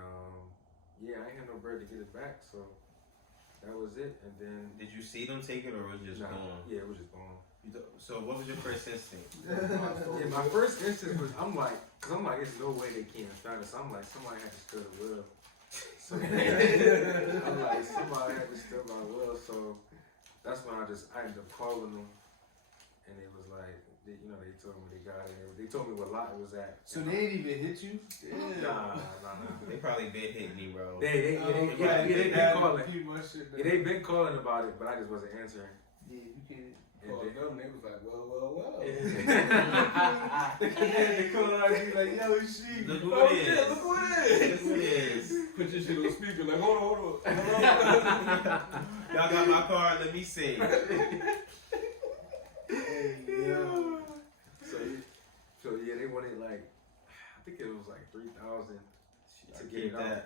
yeah, I ain't had no bread to get it back. So that was it. And then. Did you see them take it or was it just gone? Yeah, it was just gone. So what was your first instinct? Yeah, my first instinct was, I'm like, there's no way they can't find us. I'm like, somebody had to steal the wheel. So I'm like, somebody had to steal my wheel. So that's when I ended up calling them, and it was like, they told me they got it. They told me what lot it was at. So they didn't even hit you? Nah. They probably been hitting me, bro. They been calling. Yeah, they been calling about it, but I just wasn't answering. Yeah, you can't. Called them, they was like, well. They call out and be like, yo, she. Look who Oh, it is. shit, look who it is. Look who it is. Put your shit on speaker, like, hold on. Y'all got my card, let me see. Hey, yo. So yeah, they wanted like, I think it was like 3,000 to get it out.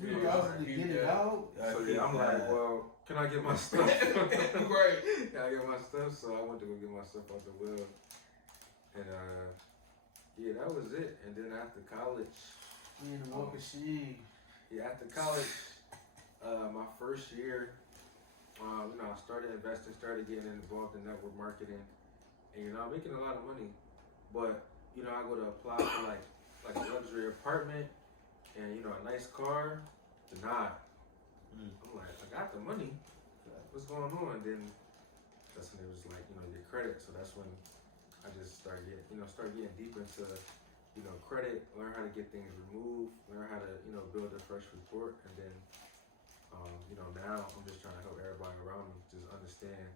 3,000 to get it out? So yeah, I'm like, well, can I get my stuff? Right. Can I get my stuff? So I went to go get my stuff out the wheel. And yeah, that was it. And then after college, Man, the walk of shame. yeah, after college, my first year, I started investing, started getting involved in network marketing, and I'm making a lot of money. But I go to apply for like a luxury apartment and a nice car. Denied. I'm like, I got the money. What's going on? And then that's when it was like, your credit. So that's when I just started getting deep into, credit, learn how to get things removed, learn how to, build a fresh report. And then, now I'm just trying to help everybody around me just understand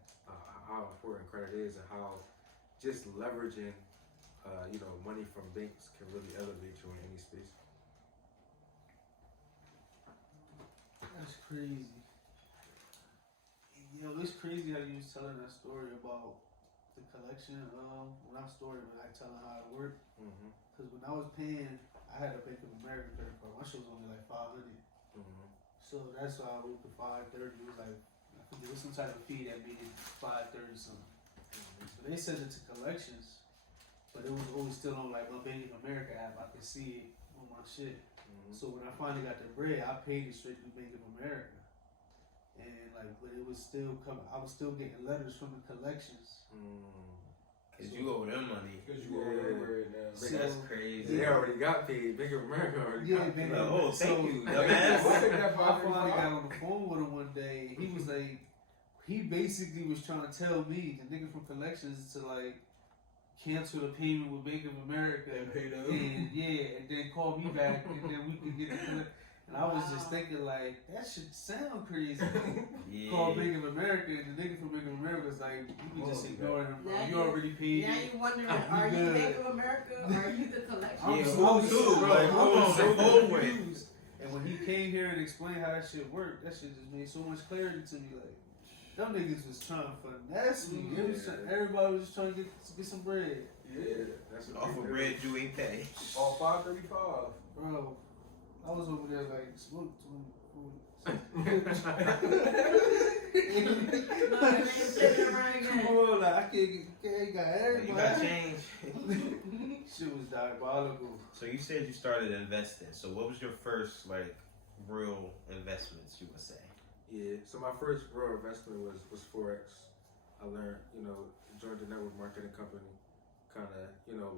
how important credit is and how just leveraging, money from banks can really elevate you in any space. That's crazy. It's crazy how you was telling that story about the collection. Well, not story, but I telling how it worked. Because when I was paying, I had a Bank of America credit card. My shit was only like $500. So that's why I went to $530. It was like, I think there was some type of fee that made it $530 something. So they sent it to collections, but it was always still on like my Bank of America app. I could see it on my shit. So when I finally got the bread, I paid it straight to Bank of America. And but it was still coming. I was still getting letters from the collections. Cause you owe them money. Because you over it now. So, That's crazy. They already got paid. Bank of America already got paid. Oh, thank you, I dumbass. finally got on the phone with him one day, and he was like, he basically was trying to tell me, the nigga from collections, to cancel the payment with Bank of America And pay them. and then call me back, and then we could get the collect. And I was just thinking that should sound crazy. Yeah. Call Bank of America, and the nigga from Bank of America was like, you can just ignore him, bro. Now You already paid. Now you wondering, are you Bank of America or are you the collection? I Yeah, was who too? bro, Like, I who was on so the phone with? confused. And when he came here and explained how that shit worked, that shit just made so much clarity to me. Them niggas was trying to finesse me. They was everybody was just trying to get some bread. Yeah. That's what Off they of do. bread you ain't pay. All 535. Bro, I was over there smoke No, that man sitting around Come again. on, I can't got everybody. You got change. Shit was diabolical. So you said you started investing. So what was your first real investments, you would say? Yeah, so my first real investment was Forex. I learned, joined the network marketing company, kind of,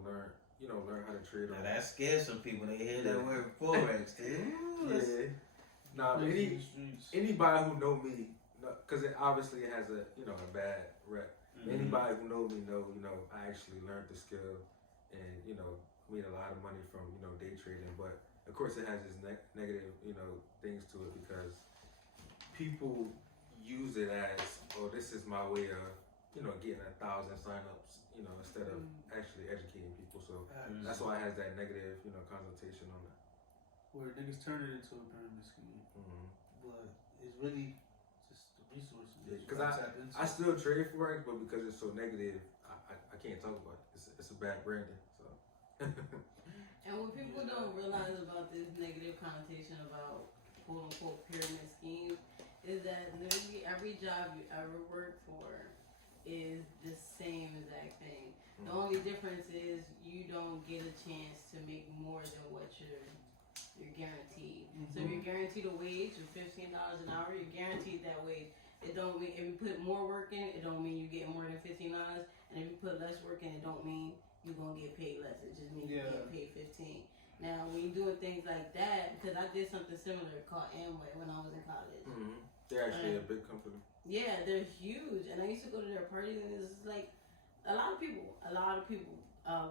learn how to trade Now on. that scares some people. They hear that word Forex, dude. Yeah. Nah, but anybody who know me, because obviously it has a bad rep. Anybody who know me know, I actually learned the skill and, made a lot of money from, day trading. But of course it has its negative, things to it because people use it as, oh, this is my way of, you know, getting 1,000 signups, you know, instead of actually educating people. So that's why it has that negative, you know, connotation on it. Where niggas turn it into a pyramid scheme, but it's really just the resources. Because I still trade forex, but because it's so negative, I can't talk about it. It's a bad branding. So. And what people don't realize about this negative connotation about quote unquote pyramid schemes is that literally every job you ever work for is the same exact thing. The only difference is you don't get a chance to make more than what you're guaranteed. So if you're guaranteed a wage of $15 an hour, you're guaranteed that wage. It don't mean if you put more work in, it don't mean you get more than $15. And if you put less work in, it don't mean you're gonna get paid less. It just means you get paid 15. Now when you're doing things like that, because I did something similar called Amway when I was in college. They're actually a big company. Yeah, they're huge, and I used to go to their parties, and it's like a lot of people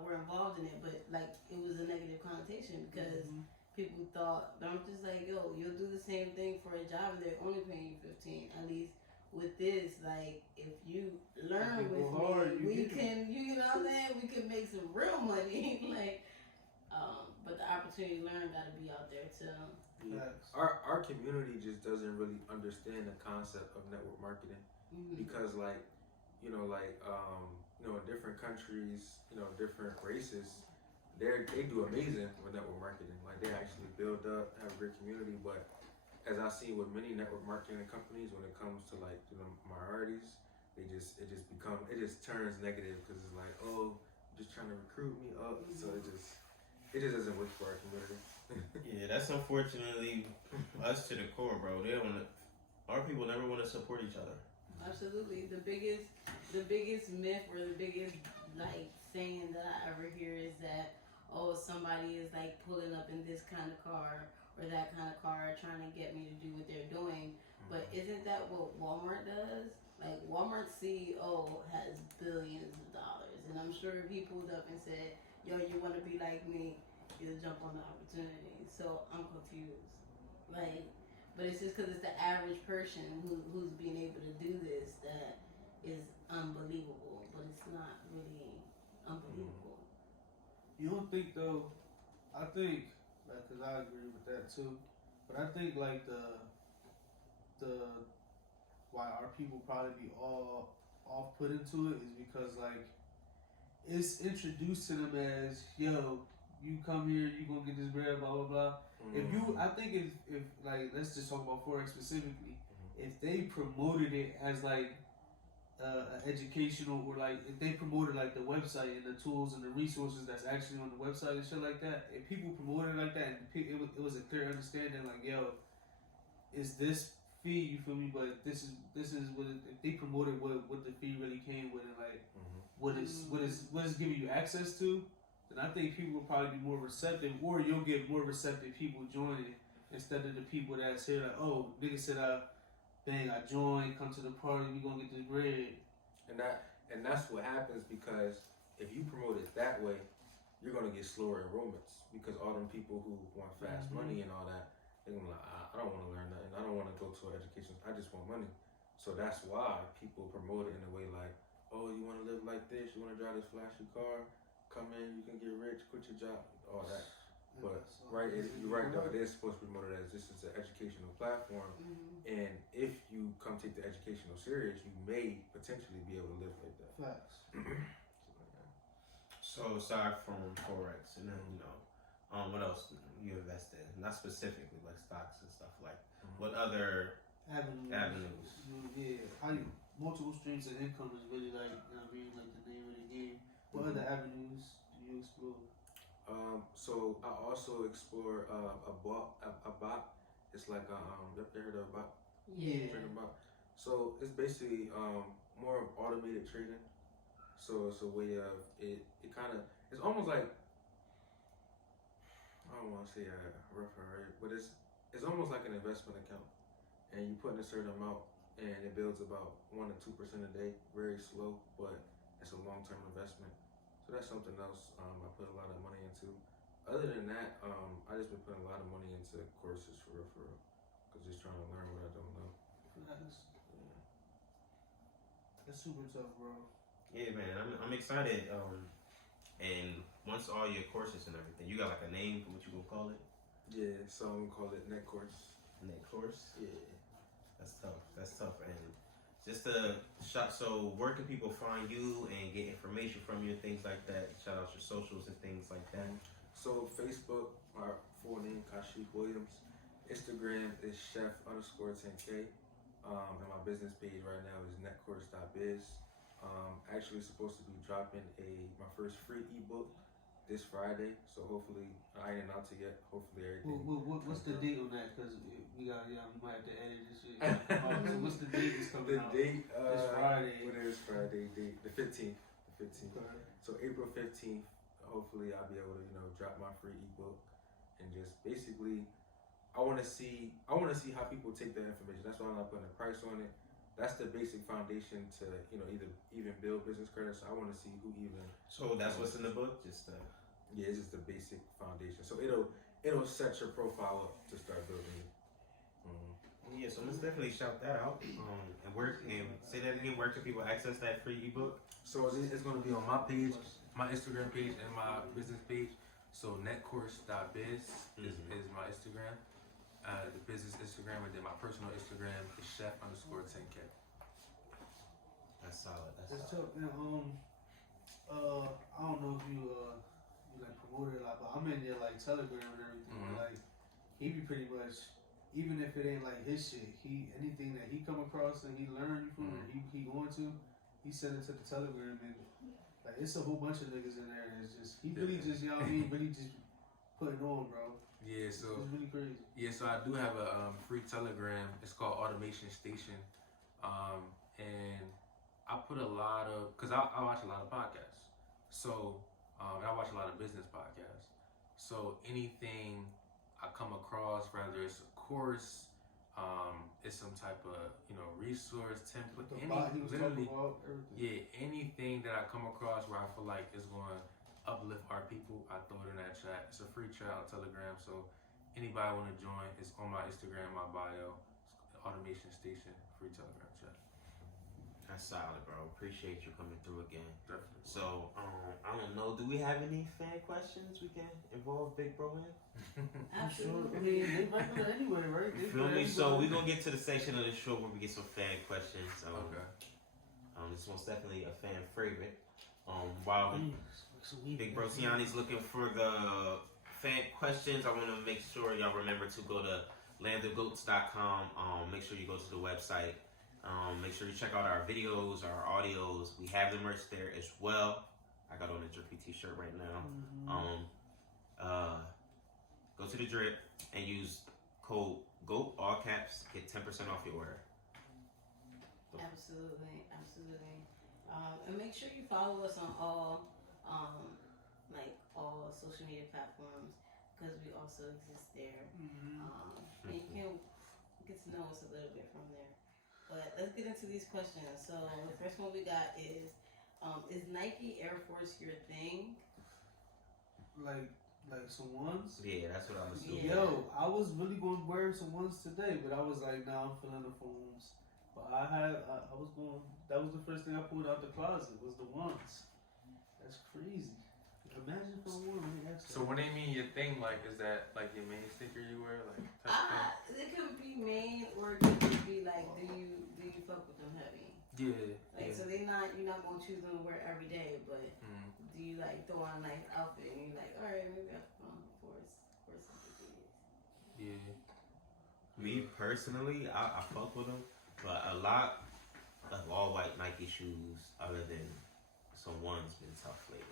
were involved in it, but like it was a negative connotation because people thought. But I'm just like, yo, you'll do the same thing for a job, and they're only paying you 15. At least with this, like if you learn with me, we can, you know what I'm saying? We can make some real money, like. But the opportunity to learn got to be out there too. Yeah. Our community just doesn't really understand the concept of network marketing because in different countries, different races, they do amazing with network marketing. Like they actually build up, have a great community. But as I see with many network marketing companies, when it comes to minorities, it just turns negative because it's like, oh, you're just trying to recruit me up. So it just doesn't work for our community. Yeah, that's unfortunately us to the core, bro. Our people never want to support each other. Absolutely. The biggest myth or the biggest saying that I ever hear is that somebody is pulling up in this kind of car or that kind of car trying to get me to do what they're doing. But isn't that what Walmart does? Like Walmart's CEO has billions of dollars, and I'm sure if he pulled up and said, yo, you want to be like me, you'll jump on the opportunity. So I'm confused. But it's just because it's the average person who's being able to do this that is unbelievable. But it's not really unbelievable. You don't think though? I think because I agree with that too. But I think the why our people probably be all off put into it is because it's introduced to them as, yo, you come here, you gonna get this bread, blah blah blah. I think if let's just talk about forex specifically. If they promoted it as educational or if they promoted the website and the tools and the resources that's actually on the website and shit like that, if people promoted it like that and it was a clear understanding yo, is this fee, you feel me? But this is what if they promoted what the fee really came with and what is giving you access to, then I think people will probably be more receptive, or you'll get more receptive people joining instead of the people that's here oh, nigga said dang, I joined, come to the party, we gonna get this bread. And that's what happens because if you promote it that way, you're gonna get slower enrollments because all them people who want fast money and all that, they're gonna be like, I don't want to learn nothing, I don't want to go to an education, I just want money. So that's why people promote it in a way oh, you want to live like this, you want to drive this flashy car, come in, you can get rich, quit your job, all that. But you're right though, it is supposed to be promoted as this is an educational platform, and if you come take the educational serious, you may potentially be able to live like that. Facts. So aside from forex, and then what else you invest in? Not specifically like stocks and stuff what other avenues? Yeah, multiple streams of income is really the name of the game. What other avenues do you explore? So I also explore a bot. It's like you ever heard of a bot? Yeah. Trading bot. So it's basically more of automated trading. So it's a way of it's almost like, I don't want to say right, but it's almost like an investment account, and you put in a certain amount, and it builds about 1 to 2% a day, very slow, but it's a long-term investment. So that's something else I put a lot of money into. Other than that, I just been putting a lot of money into courses for real, because just trying to learn what I don't know. Nice. That's super tough, bro. Yeah, man, I'm excited. And once all your courses and everything, you got like a name for what you gonna call it? Yeah, so I'm gonna call it Net Course. Net course. Yeah. That's tough. That's tough. And just a shot. So where can people find you and get information from you and things like that? Shout out your socials and things like that. So Facebook, my full name Kashif Williams. Instagram is chef_10K. And my business page right now is netcourse.biz. Actually supposed to be dropping my first free ebook this Friday. So hopefully I ain't announced it yet. Hopefully everything. What's the date on that? Because we might have to edit this shit. So what's the date that's coming The out? date This Friday. What is Friday? The 15th. The 15th. Okay. So April 15th, hopefully I'll be able to, drop my free ebook and just basically I wanna see how people take that information. That's why I'm not putting a price on it. That's the basic foundation to, even build business credit. So I wanna see who even. So that's what's in the book? Just Yeah, it's just the basic foundation. So it'll set your profile up to start building it. yeah, so let's definitely shout that out. And say that again, where can people access that free ebook? So it's gonna be on my page, my Instagram page, and my business page. So netcourse.biz is my Instagram. The business Instagram, and then my personal Instagram is chef_10K. That's solid. That's tough. And, I don't know if you like promote it a lot, but I'm in there like Telegram and everything. Mhm. Like he be pretty much, even if it ain't like his shit, anything that he come across and he learn from or he going to, he send it to the Telegram and like it's a whole bunch of niggas in there. It's just he really just really just putting on, bro. Yeah, so It's really crazy. yeah, so I do have a free Telegram. It's called Automation Station, and I put a lot of because I watch a lot of podcasts. So and I watch a lot of business podcasts. So anything I come across, whether it's a course, it's some type of resource template, He was talking about everything. yeah, anything that I come across where I feel like is going to uplift our people, I throw it in that chat. It's a free chat on Telegram, so anybody want to join, it's on my Instagram, my bio, Automation Station, free Telegram chat. That's solid, bro. Appreciate you coming through again. Definitely. So, I don't know. Do we have any fan questions we can involve Big Bro in? Sure. I mean, they might do that anyway, right? You feel me? So we're gonna get to the section of the show where we get some fan questions. Okay. This one's definitely a fan favorite. While Big Bro Tiani's looking for the fan questions, I want to make sure y'all remember to go to landofgoats.com. Make sure you go to the website. Make sure you check out our videos, our audios. We have the merch there as well. I got on a Drippy t-shirt right now. Go to the Drip and use code GOAT, all caps, get 10% off your order. Absolutely. And make sure you follow us on all social media platforms because we also exist there. And you can get to know us a little bit from there. But let's get into these questions. So the first one we got is Nike Air Force your thing? Like some ones? Yeah, that's what I'm assuming. Yeah. Yo, I was really going to wear some ones today, but I was like, nah, I'm feeling the foams. But I was going, that was the first thing I pulled out the closet, was the ones. That's crazy. Imagine if I wore one. So when they mean your thing, like, is that like your main sticker you wear, like type thing? It could be main or it could just be like, do you fuck with them heavy? Yeah. Like, so you're not gonna choose them to wear every day, but do you like throw on a nice outfit and you're like, all right, maybe I can for something. Yeah. Me personally, I fuck with them, but a lot of all white Nike shoes, other than some ones, been tough lately.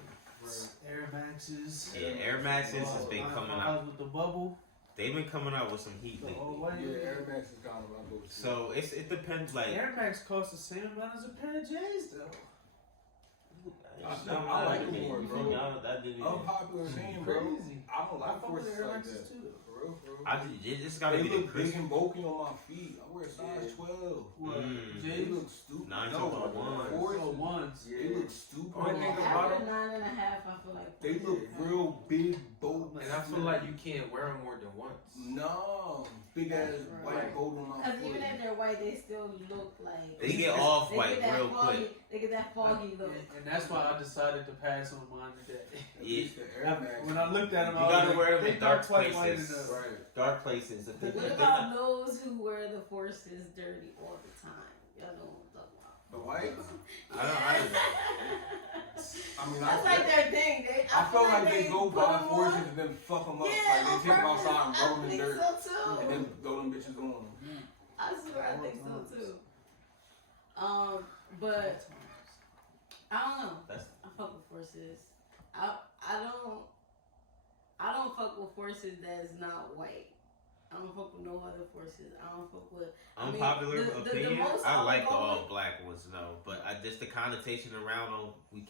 Air Maxes. Yeah, Air Maxes has been coming out. With the bubble. They've been coming out with some heat The lately. all white. Yeah, Air Max is kind of my go-to. So it depends, like. Air Max costs the same amount as a pair of J's, though. I like them more, bro. That didn't even. Unpopular opinion, bro. Crazy. I don't like fuck with forces Air like Maxes that. too. For real, bro. It just gotta They be the look big crisp. and bulky on my feet. I wear size 12. What? They J's? look stupid. Nah, I'm No, talking about ones. forces. Oh, ones. They look stupid. Only thing After about them, 9.5, I feel like They look real big, bold. and I feel like not you can't wear them more than once. No, big ass white gold on my Because foot. even if they're white, they still look like They get off they white get that real foggy, quick. They get that foggy look. And that's why I decided to pass on mine today. At least the Air Max. When I looked at them, You I was gotta like, wear them they in dark quite white places. enough. Right. Dark places. If they, What if about those who wear the forces dirty all the time? Y'all know what I'm talking about. The whites? I mean, That's like their thing. I feel like they go put buy them forces on. and then fuck them up. Yeah, Like they on take them purpose. outside and rub them I in think dirt. so too. And then throw them bitches on. I swear, I think so too. But I don't know. I fuck with forces. I don't fuck with forces that's not white. I don't fuck with no other forces. I don't fuck with. unpopular the opinion, most I like the outgoing- all black ones, no. But just the connotation around them, they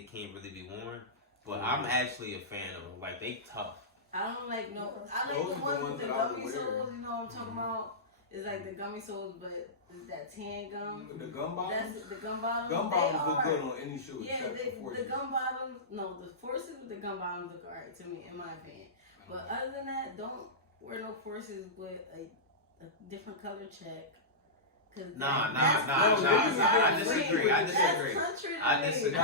can't really be worn. But I'm actually a fan of them. Like, they tough. I don't like no. I like Those the are the ones ones with the that I would gummy wear. soles. You know what I'm talking about? It's like the gummy soles, but it's that tan gum. The gum bottoms? That's the gum bottoms. Gum they bottoms look are. good on any shoe Yeah, except for the forces. gum bottoms. No, the forces with the gum bottoms look alright to me, in my opinion. But other than that, don't wear no forces with a different color check. Nah. That's I country disagree. to I me. disagree. That's country to I me. disagree. I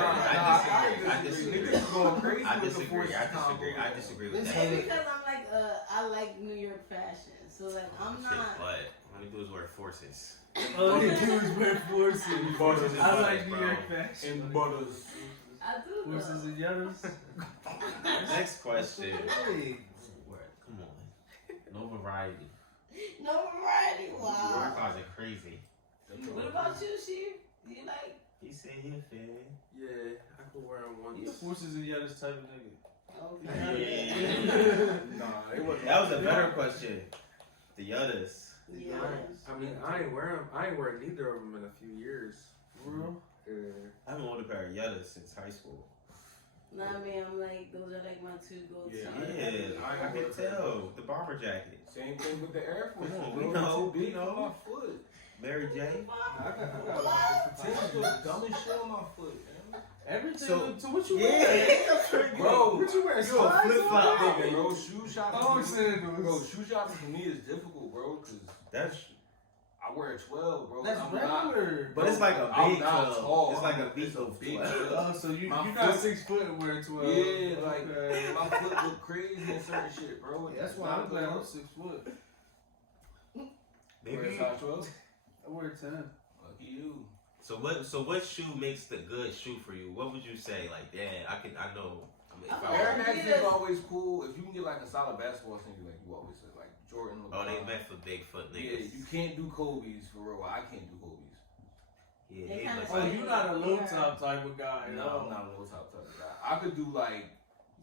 disagree. Niggas going crazy I with the disagree. forces I disagree. combo. I disagree with that. Maybe because I'm like I like New York fashion, so like I'm Shit, not. but all you do is wear forces. All they do is wear forces. Forces I and like New bro. York fashion. And butters. I do. Forces and yellows. Next question. Hey. Come on. No variety. No variety. Your Wow. closet crazy. What about you, Sheep? Do you like? He said he a fan. Yeah, I could wear them once. He's a forces and yellows type of nigga. Yeah. Nah, they wasn't. That was a better question. The others. Yes. I mean, I ain't wear neither of them in a few years. For real? I haven't worn a pair of Yettas since high school. Nah, I mean, I'm like, those are like my two go-to. Yeah, I can tell. The bomber jacket. Same thing with the Air Force. Come on, bro. we know, It's too big we know. on my foot. Mary J. I got like Tim's look dumb as shit on my foot, man. everything. So- So what you Yeah, wear? Bro, What you wear? you a Slides flip-flop on nigga, that? bro. Shoe shopping. Oh, for me- sandals. Bro, shoe shopping for me is difficult, bro, because That's. I wear a 12, bro. That's I'm not, regular. But it's like a I'm big not 12. tall. It's like a big It's a big 12. 12. Oh, so you're My not foot- 6 foot and wearing 12. Yeah, like Okay. my foot look crazy and certain shit, bro. Yeah, that's why I'm glad I'm 6 foot. Wear a Maybe. size 12? I wear 10. Lucky you. So what shoe makes the good shoe for you? What would you say? Like, yeah, I know. I mean, if I Air were- Max Adidas. is always cool. If you can get like a solid basketball sneaker, like you always say, like Jordan. Oh, they LeBron. meant for Bigfoot Yeah, niggas. you can't do Kobe's for real. I can't do Kobe's. Yeah, They they kinda look Oh, like- you're not a low top type of guy. No, I'm not a low top type of guy. I could do like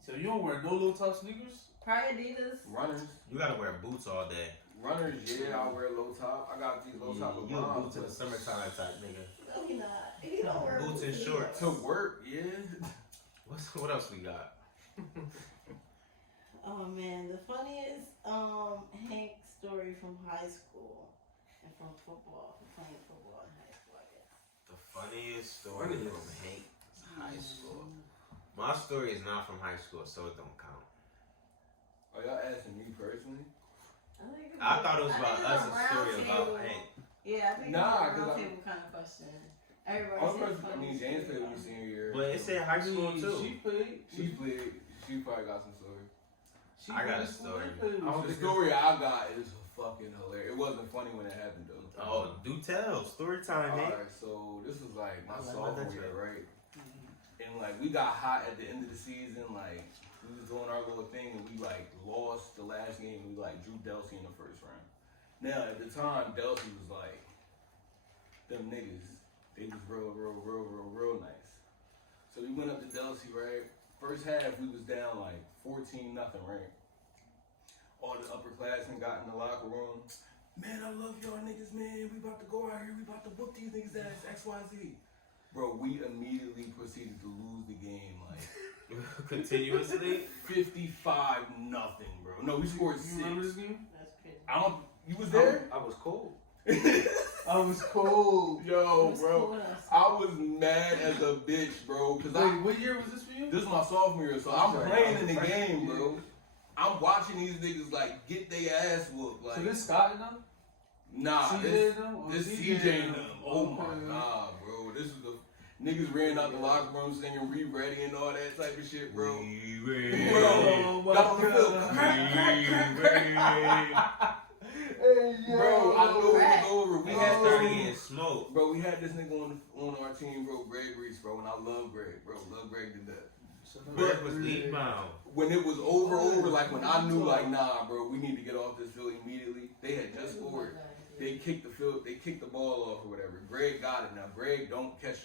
So you don't wear no low top sneakers? Probably Adidas. runners. You gotta wear boots all day. Runners, yeah, I wear low top. I got these low top You a LeBrons, boots in the but summertime type nigga. No, he not. He don't wear Boots and shorts. to work, yeah. What else we got? Oh man, the funniest Hank story from high school and from football, from playing football in high school, I guess. The funniest story from Hank high school. My story is not from high school, so it don't count. Are y'all asking me personally? I thought it was about think us, it's a story round about table. Hank. Yeah, I think Nah, it's a 'cause round I'm- table kind of question. Everybody All says person, I funny mean, James story played with about me senior year. But it said high school too. She played. She played. She probably got some story. She I got played a school, story. they played with The you. story I got is fucking hilarious. It wasn't funny when it happened though. Oh, do tell. Story time, Hank. Alright, so this was like my I like sophomore that year, shit. right? And like we got hot at the end of the season, like we was doing our little thing and we like lost the last game. We like drew Delsey in the first round. Now at the time, Delsey was like them niggas. They was real nice. So we went up to Delsey, right? First half we was down like 14-0, right? All the upperclassmen got in the locker room. Man, I love y'all niggas, man. We about to go out here. We about to whoop these niggas ass, XYZ. Bro, we immediately proceeded to lose the game, like Continuously. 55-0, bro. No, we scored You remember 6. this game? That's crazy. I don't. You was there? I was cold. I was cold. Yo, It was bro. cool, though. I was mad as a bitch, bro. Cause Wait, what year was this for you? this is my sophomore year, so I'm Right. playing in the Right. game, bro. I'm watching these niggas like get their ass whooped. Like, So this Scott and them? nah, CJ this and them? Or this CJ CJ and and them. Oh my god, bro. This is the niggas ran out the locker room singing "Re Ready" and all that type of shit, bro. Oh my Got on the field. God. Hey, yo. Bro, I knew it was over. We had started this, getting smoked. bro. We had this nigga on our team, bro. Greg Reese, bro, and I love Greg, bro. Love Greg to death. Greg was eatbound. When it was over, like when I knew, like, nah, bro, we need to get off this field immediately. They had just scored. They kicked the ball off or whatever. Greg got it. Now Greg don't catch.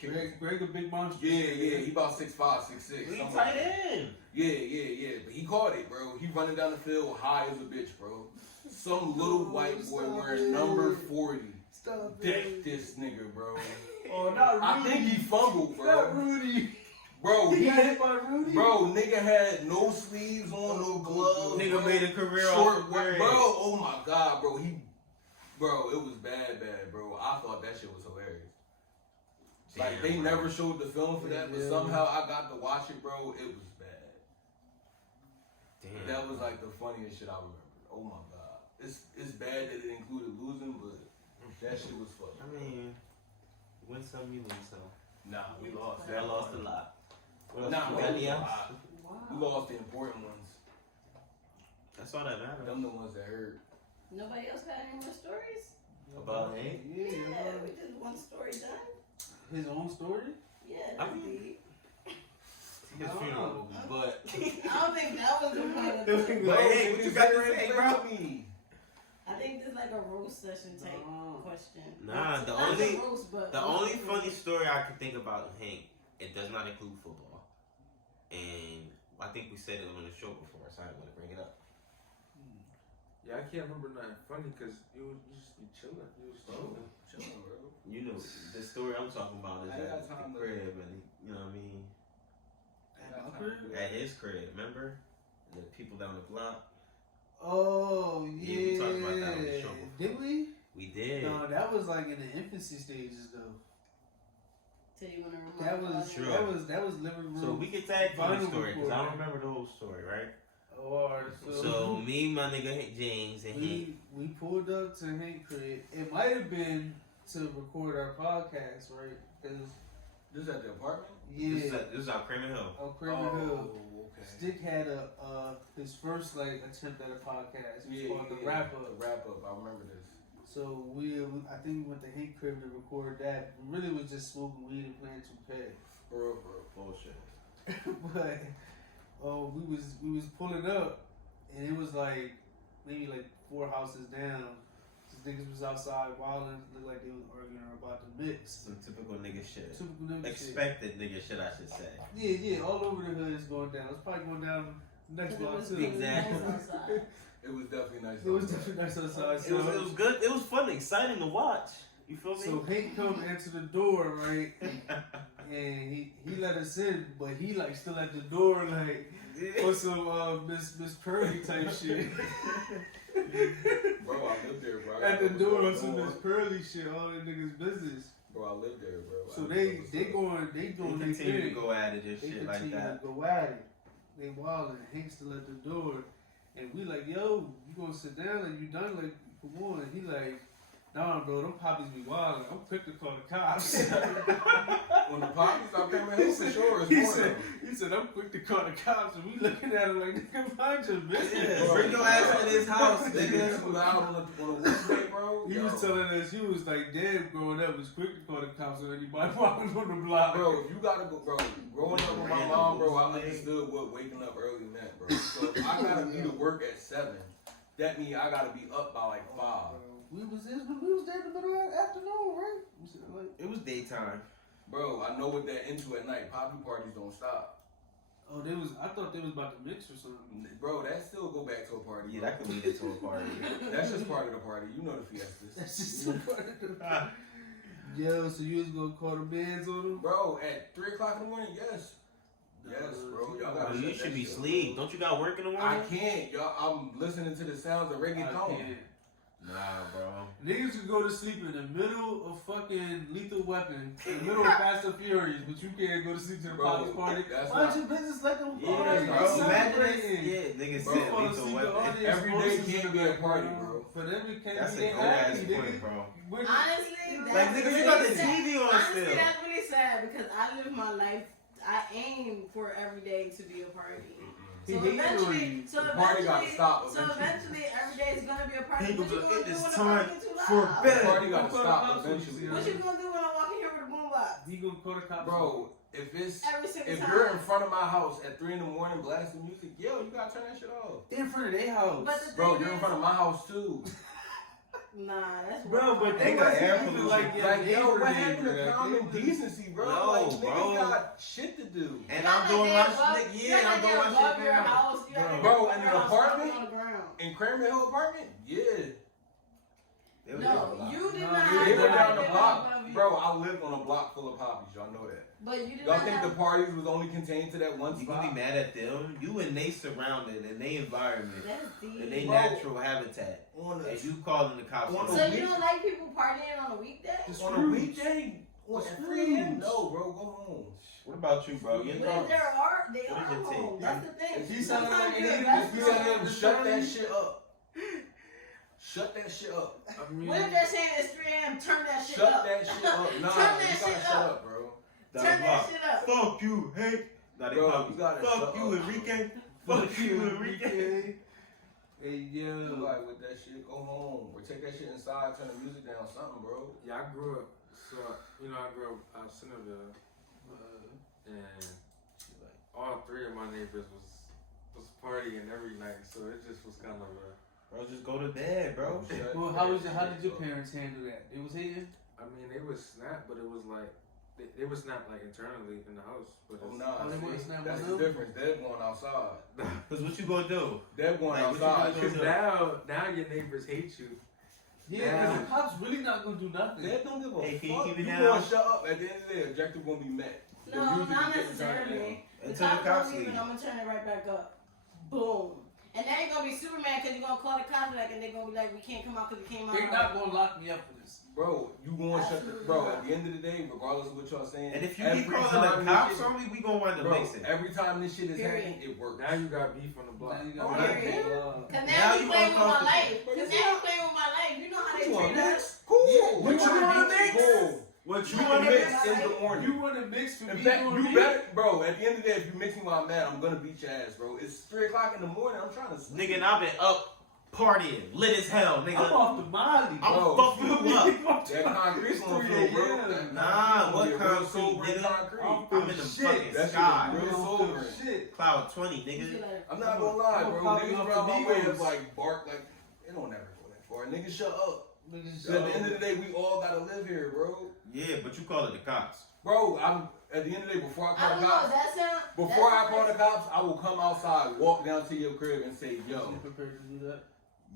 Greg a big monster. Yeah. He about 6'5", 6'6". We something tight like that. end. Yeah. But he caught it, bro. He running down the field high as a bitch, bro. Some little white boy wearing number 40. Stop Decked this nigga, bro. Oh, not Rudy. I think he fumbled, Not bro. Rudy. Bro, He he got had, hit by Rudy. bro, nigga had no sleeves on, no gloves. Nigga bro. made a career Short, off of Greg. bro. Oh my god, bro. Bro, it was bad, bro. I thought that shit was hilarious. Like, they never showed the film for that, but Yeah. somehow I got to watch it, bro. It was bad. Damn. That was like the funniest shit I remember. Oh my god. It's bad that it included losing, but that shit was funny. I mean, win some, you lose some. Nah, we lost. I lost a lot. What else? Nah, You we got any else? lost. We Wow. lost the important ones. That's all that matters. Them the ones that hurt. Nobody else got any more stories? About Hank? Yeah, Yeah. we just one story done. His own story? Yeah, I that's mean- deep. His funeral, but. I don't think that was the point of It was- the But hey, what you got to say, bro? me? I think this is like a roast session type No. question. Nah, the Not only- a roast, but The only funny story I can think about Hank, it does not include football. And I think we said it on the show before, so I'm going to bring it up. Yeah, I can't remember nothing funny because you just be chilling. You was chilling. Chilling, bro. You know, the story I'm talking about is I got at time the to- crib, and you know what I mean? At his crib, remember? And the people down the block. Oh, yeah. Yeah, we talked about that on the show before. Did we? We did. No, that was like in the infancy stages, though. So you want to remind That was us? Sure. that was living room. So we can tag team the Vinyl story, because I don't recording. remember the whole story, right? Or So me, my nigga James, and Hank. we pulled up to Hank crib. It might have been to record our podcast, right? Because This at the apartment? This is out Kramer Hill. on Kramer Hill, okay. Stick had his first like attempt at a podcast. It was called the Wrap Up. The wrap up. I remember this. So I think we went to Hank crib to record that. We really was just smoking weed and playing 2K. For real. Bullshit. But we was pulling up, and it was like maybe like 4 houses down. These niggas was outside wilding, looked like they was arguing about the mix. Some typical nigga shit. Typical nigga shit. Expected nigga shit, I should say. Yeah, all over the hood is going down. It's probably going down next block too. Exactly. It was definitely nice. It was definitely nice outside. It was good. It was fun, exciting to watch. You feel me? So Hank come answer the door, right? And he let us in, but he like still at the door like for some Miss Pearly type shit. Bro, I lived there, bro. At the door on some Miss Pearly shit, all the niggas business. Bro, I lived there, bro. So I they lived there. doing They their continue to thing. go at it and They shit like continue that. to go at it. They wildin'. Hank's still at the door, and we like, yo, you gonna sit down? Like you done? Like come on? And he like, nah, bro, them poppies be wildin'. I'm quick to call the cops. When the poppy stopped coming He in, for said- sure, it's he one said, of them. he said, I'm quick to call the cops, and we looking at him like, nigga, mind your business. Yeah, bring your ass to this house, Nigga, nigga. too loud on the Wednesday, bro. He Yo. was telling us, he was like, damn, growing up, was quick to call the cops on anybody walking on the block. Bro, if you gotta go, bro. Growing up with my mom, bro, I understood what waking up early meant, bro. So if I gotta be to work at 7, that means I gotta be up by like 5. We was there in the middle of the afternoon, right? We said, like, It was daytime. Bro, I know what they're into at night. Poppy parties don't stop. oh, I thought they was about to mix or something. Bro, that still go back to a party. Yeah, bro. that could lead into a party. That's just part of the party. You know the fiestas. That's just so part of the Yo, so you was gonna call the bands on them? Bro, at 3 o'clock in the morning, yes. Yes, bro. Y'all gotta Well, you shut should that be shit up, asleep. bro. Don't you got work in the I morning? can't, y'all. I'm listening to the sounds of reggaeton. Nah, bro. Niggas can go to sleep in the middle of fucking Lethal Weapon, in the middle of Fast and Furious, but you can't go to sleep to the Bro, Poppy's party. that's Why not- don't you bitches let them Yeah, party? bro. They Imagine celebrating. this. Yeah, niggas Bro, said Fall lethal asleep, weapon. the audience Every day voices can't in be the a party, background. bro. For them, it can't That's a be good their ass happy, point, nigga. bro. When- Honestly, that's Like, nigga, you got the TV on Honestly, still. that's really sad because I live my life. I aim for every day to be a party. He So hating on eventually, you. so The party gotta eventually, stop so eventually, every day is gonna be a party. People What you be like, gonna "It do is when the time party get too for loud? bed." The party gotta Don't stop call the cops when you eventually. see What her. you gonna do when I walk in here with a boombox? He gonna call the cops. Bro, if it's Every single if time. you're in front of my house at 3 in the morning blasting music, yo, you gotta turn that shit off. They in front of their house. But the Bro, thing you're in is, front of my house too. nah, that's Bro, wild. but They they got wasn't air even pollution. like your Like, yo, neighbor what happened neighbor, to like, common they was- decency, bro? No, like, bro. niggas got shit to do. And Not I'm like doing they my above- shit. not Yeah, like I'm doing they my above shit your now. house. You gotta Bro, above in your an house, apartment? on the ground. In Cranmer Hill apartment? Yeah. They was No, doing you did No, not they have They were were to down the live block. above you. Bro, I lived on a block full of poppies. Y'all know that. But you did Y'all not think have the parties was only contained to that one You gonna be spot? mad at them? You and they surrounded in their environment, That's in deep. their Bro. natural habitat, On and a, you calling the cops? On on a So them. you don't like people partying on a weekday? Just on a Scrooge. weekday? What, Just at 3 a.m.? Scrooge. No, bro, go home. What about you, bro? You But know, if there are, they What are does it take? home. That's the thing. If he sounded Sometimes like you an invest idiot, in if he them. said Shut that shit up. Shut that shit up. I mean, What if they're saying it's 3 a.m.? Turn that shit Shut up. that shit up. Nah, Turn you that gotta shit shut up. up, bro. down Turn the that block. shit up. Fuck you, Hank. Now they Bro, call you gotta fuck shut you, up. Enrique. Fuck you, Enrique. Hey, You yo. like with that shit, go home or take that shit inside, turn the music down, something, bro. Yeah, I grew up. So I grew up out of Centerville, and all three of my neighbors was partying every night. So it just was kind of a. Bro, just go to bed, bro. Shut Well, that how did shit your up. parents handle that? They was hating? I mean, they would snap, but it was like they would snap like internally in the house. But Oh, it's, nah, Oh, they see, wouldn't snap that's on the them? difference. They're going outside. Cause what you gonna do? They're going Like, what you outside. gonna because now your neighbors hate you. Yeah, because the cops really not gonna do nothing. They don't give a Hey, can you fuck. keep it You down? gonna shut up. At the end of the day, objective gonna be met. The No, music not is getting turned down. necessarily. The Until the cops cops don't leave, leave. and I'm gonna turn it right back up. Boom. And that ain't gonna be Superman because you're gonna call the cops back and they're gonna be like, we can't come out because we came out. They're not gonna lock me up for this. Bro, you gonna shut the Absolutely bro. not. At the end of the day, regardless of what y'all saying, And if you every keep calling time the this cops shit- on me, we gonna wind up bro, mixing. every time this shit is Period. happening, it works. Now you got beef on the block. Now you Oh, got yeah. Cause Now now you you playing with my uncomfortable. life. But Cause you now you playing with my life. You know how they You want treat us. mix? Cool. Yeah. What you wanna mix? Cool. What You you wanna wanna mix mix? in the morning. You want to mix for In me? fact, on you me? better, bro. At the end of the day, if you mix me while I'm mad, I'm gonna beat your ass, bro. It's 3 o'clock in the morning. I'm trying to sleep. Nigga, and I've been up partying, lit as hell, I'm nigga. off the Molly, I'm Bro, fucking you up. That concrete's gonna feel, bro. That Nah, concrete what gonna be a real concrete, sobering nigga? concrete. I'm in the Shit, fucking that shit sky. is real sobering. Shit. Cloud 20, You nigga. feel like- I'm not gonna lie, I'm bro. gonna pop you Niggas off around the my way Migos. is like bark, like it don't never go that far. Niggas shut up. Niggas, At the end of the day, we all gotta live here, bro. Yeah, but you call it the cops. Bro, I'm at the end of the day before I I call don't the know. cops. That sound. Before that I call the sounds- cops, I will come outside, walk down to your crib, and say, "Yo, You prepared to do that?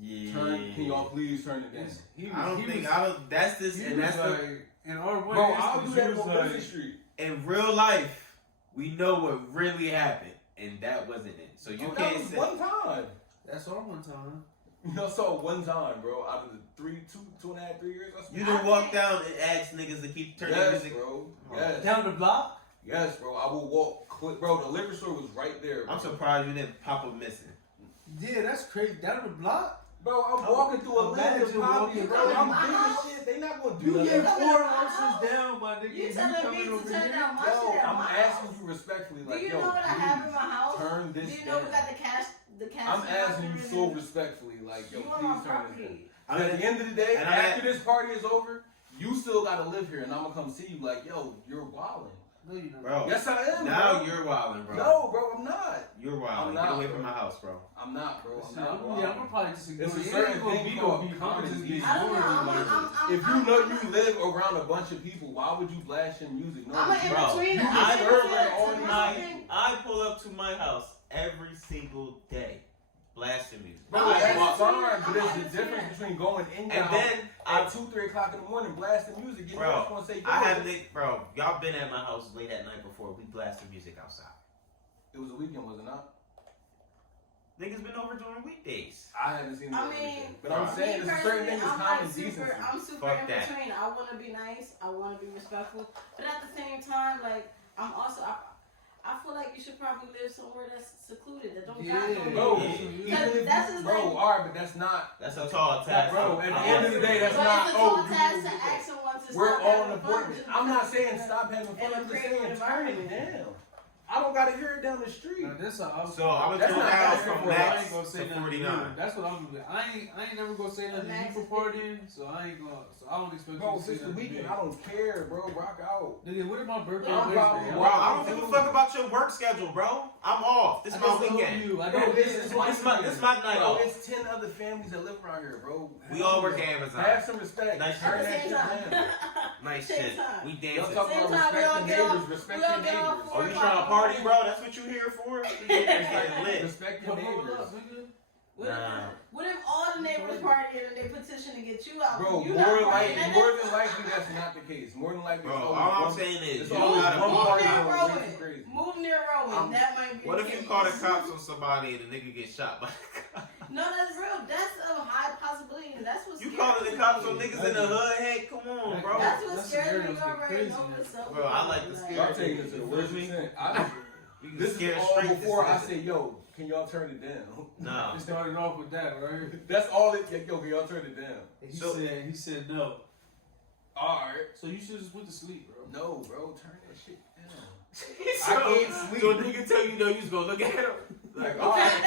Yeah. can y'all please turn it down?" He I don't he think was, I don't. That's this, he and was that's the. like, in our one Bro, I'll do instance, that he was on like, Griffin Street. In real life, we know what really happened, and that wasn't it. So you Oh, that can't was say. one time. that's all one time. You know, so one time, bro. Out of the 2.5, 3 years. You done walk down and ask niggas to keep turning Yes, music. bro. Yes. Down the block? Yes, bro. I will walk. Bro, the liquor store was right there. Bro. I'm surprised you didn't pop up missing. Yeah, that's crazy. Down the block? Bro, I'm walking through a land of Imagine poppy, walking bro. through I'm my big house. as shit. They not gonna do You nothing. get coming 4 to my ounces house? down, my nigga. You telling me coming to over turn here? down my Yo, shit at I'm my asking house? you respectfully, Do like, you yo, know what I have in please my house? turn Do this you know we down. got the cash? The cash. I'm asking box you and so everything? respectfully, like, yo, You on my please turn this down. property. And at the end of the day, and after this party is over, you still gotta live here, and I'm gonna come see you. Like, yo, you're wilding. No, you don't. Bro, Yes, I am. now bro. you're wilding, bro. No, bro, I'm not. You're I'm wilding. not, Get away bro. from my house, bro. I'm not, bro. I'm Listen, not. I'm wilding. gonna probably disagree. It's a It certain ain't gonna thing be called no beef. common I'm just sense. being I don't know. ignored. If you know you live around a bunch of people, why would you blast your music? No, I'm an in Bro, between. you I deserve pull it up all to the my, I pull up to my house every single day, blasting music. Bro, Oh, that's yeah. fine, but I'm there's on a the difference internet. between going in your And house then at 2, 3 o'clock in the morning blasting music. Your Bro, house gonna say, yo, I have Nick, bro. Y'all been at my house late at night before. We blasted music outside. it was a weekend, was it not? Niggas been over during weekdays. I haven't seen it. I mean, but I'm saying me there's a certain personally, thing that's I'm common like decency. I'm super Fuck in that. between. I want to be nice. I want to be respectful. But at the same time, like, I'm also, I feel like you should probably live somewhere that's secluded, that don't got no Bro, Yeah. even Because if that's you, just bro, like- alright, but that's not. That's a tall task. Bro, at the I'm end of the day, that's but not. it's a Oh, tall you task do to this. ask someone to We're stop all having in fun important. just I'm not because saying it's stop having fun. in a I'm just great saying turn it environment. down. I don't gotta hear it down the street. Now, this a, So I'm gonna That's go not down asking from for it. I max ain't gonna say to nothing. 49. That's what I'm gonna do. I ain't never gonna say nothing to Max you is for partying, so I ain't gonna. So I don't expect Bro, you to if say it's the nothing to weekend, me. I don't care, bro. Rock out. Nigga, what if my birthday? I'm or probably- Wednesday? Bro, I don't give a fuck about your work schedule, bro. I'm off. This is I my just told weekend. you. I Bro, don't this get is it. my This is my night Bro, off. it's 10 other families that live around here, bro. We all work at Amazon. Have some respect. Nice Turn At the that same shit time. down. Nice Same shit. time. We Y'all dancing. talk Same about time, we all respect get your off- neighbors. Respect we all your get off neighbors. Oh, you trying to party, bro? That's what you here for? We getting lit. Respect your Come on neighbors. up, nigga. What if all the neighbors partying and they petition to get you out? Bro, you more not than partying, and more that's- than likely that's not the case. More than likely, Bro, it's all always I'm one- saying is, it's you always gotta one move party near going way Rowan. too crazy. Move near Rowan. That might be. What the if you case. call the cops on somebody and the nigga get shot by the cops? No, that's real. That's a high possibility, and that's what's You calling the cops on niggas in the hood? Hey, come on, bro. That's what That's scares scenarios me. You get already crazy, know man. what's up. Bro, I like the Like, scare. I'm taking it to the worst extent. You can This is scare all straight before this I nigga. say, yo, can y'all turn it down? No. It started off with that, right? That's all it. Yo, can y'all turn it down? And So- he said no. All right. So you should just went to sleep, bro. No, bro, turn that shit down. So, I can't sleep. So a nigga tell you, no, you just gonna look at him. Like, all right.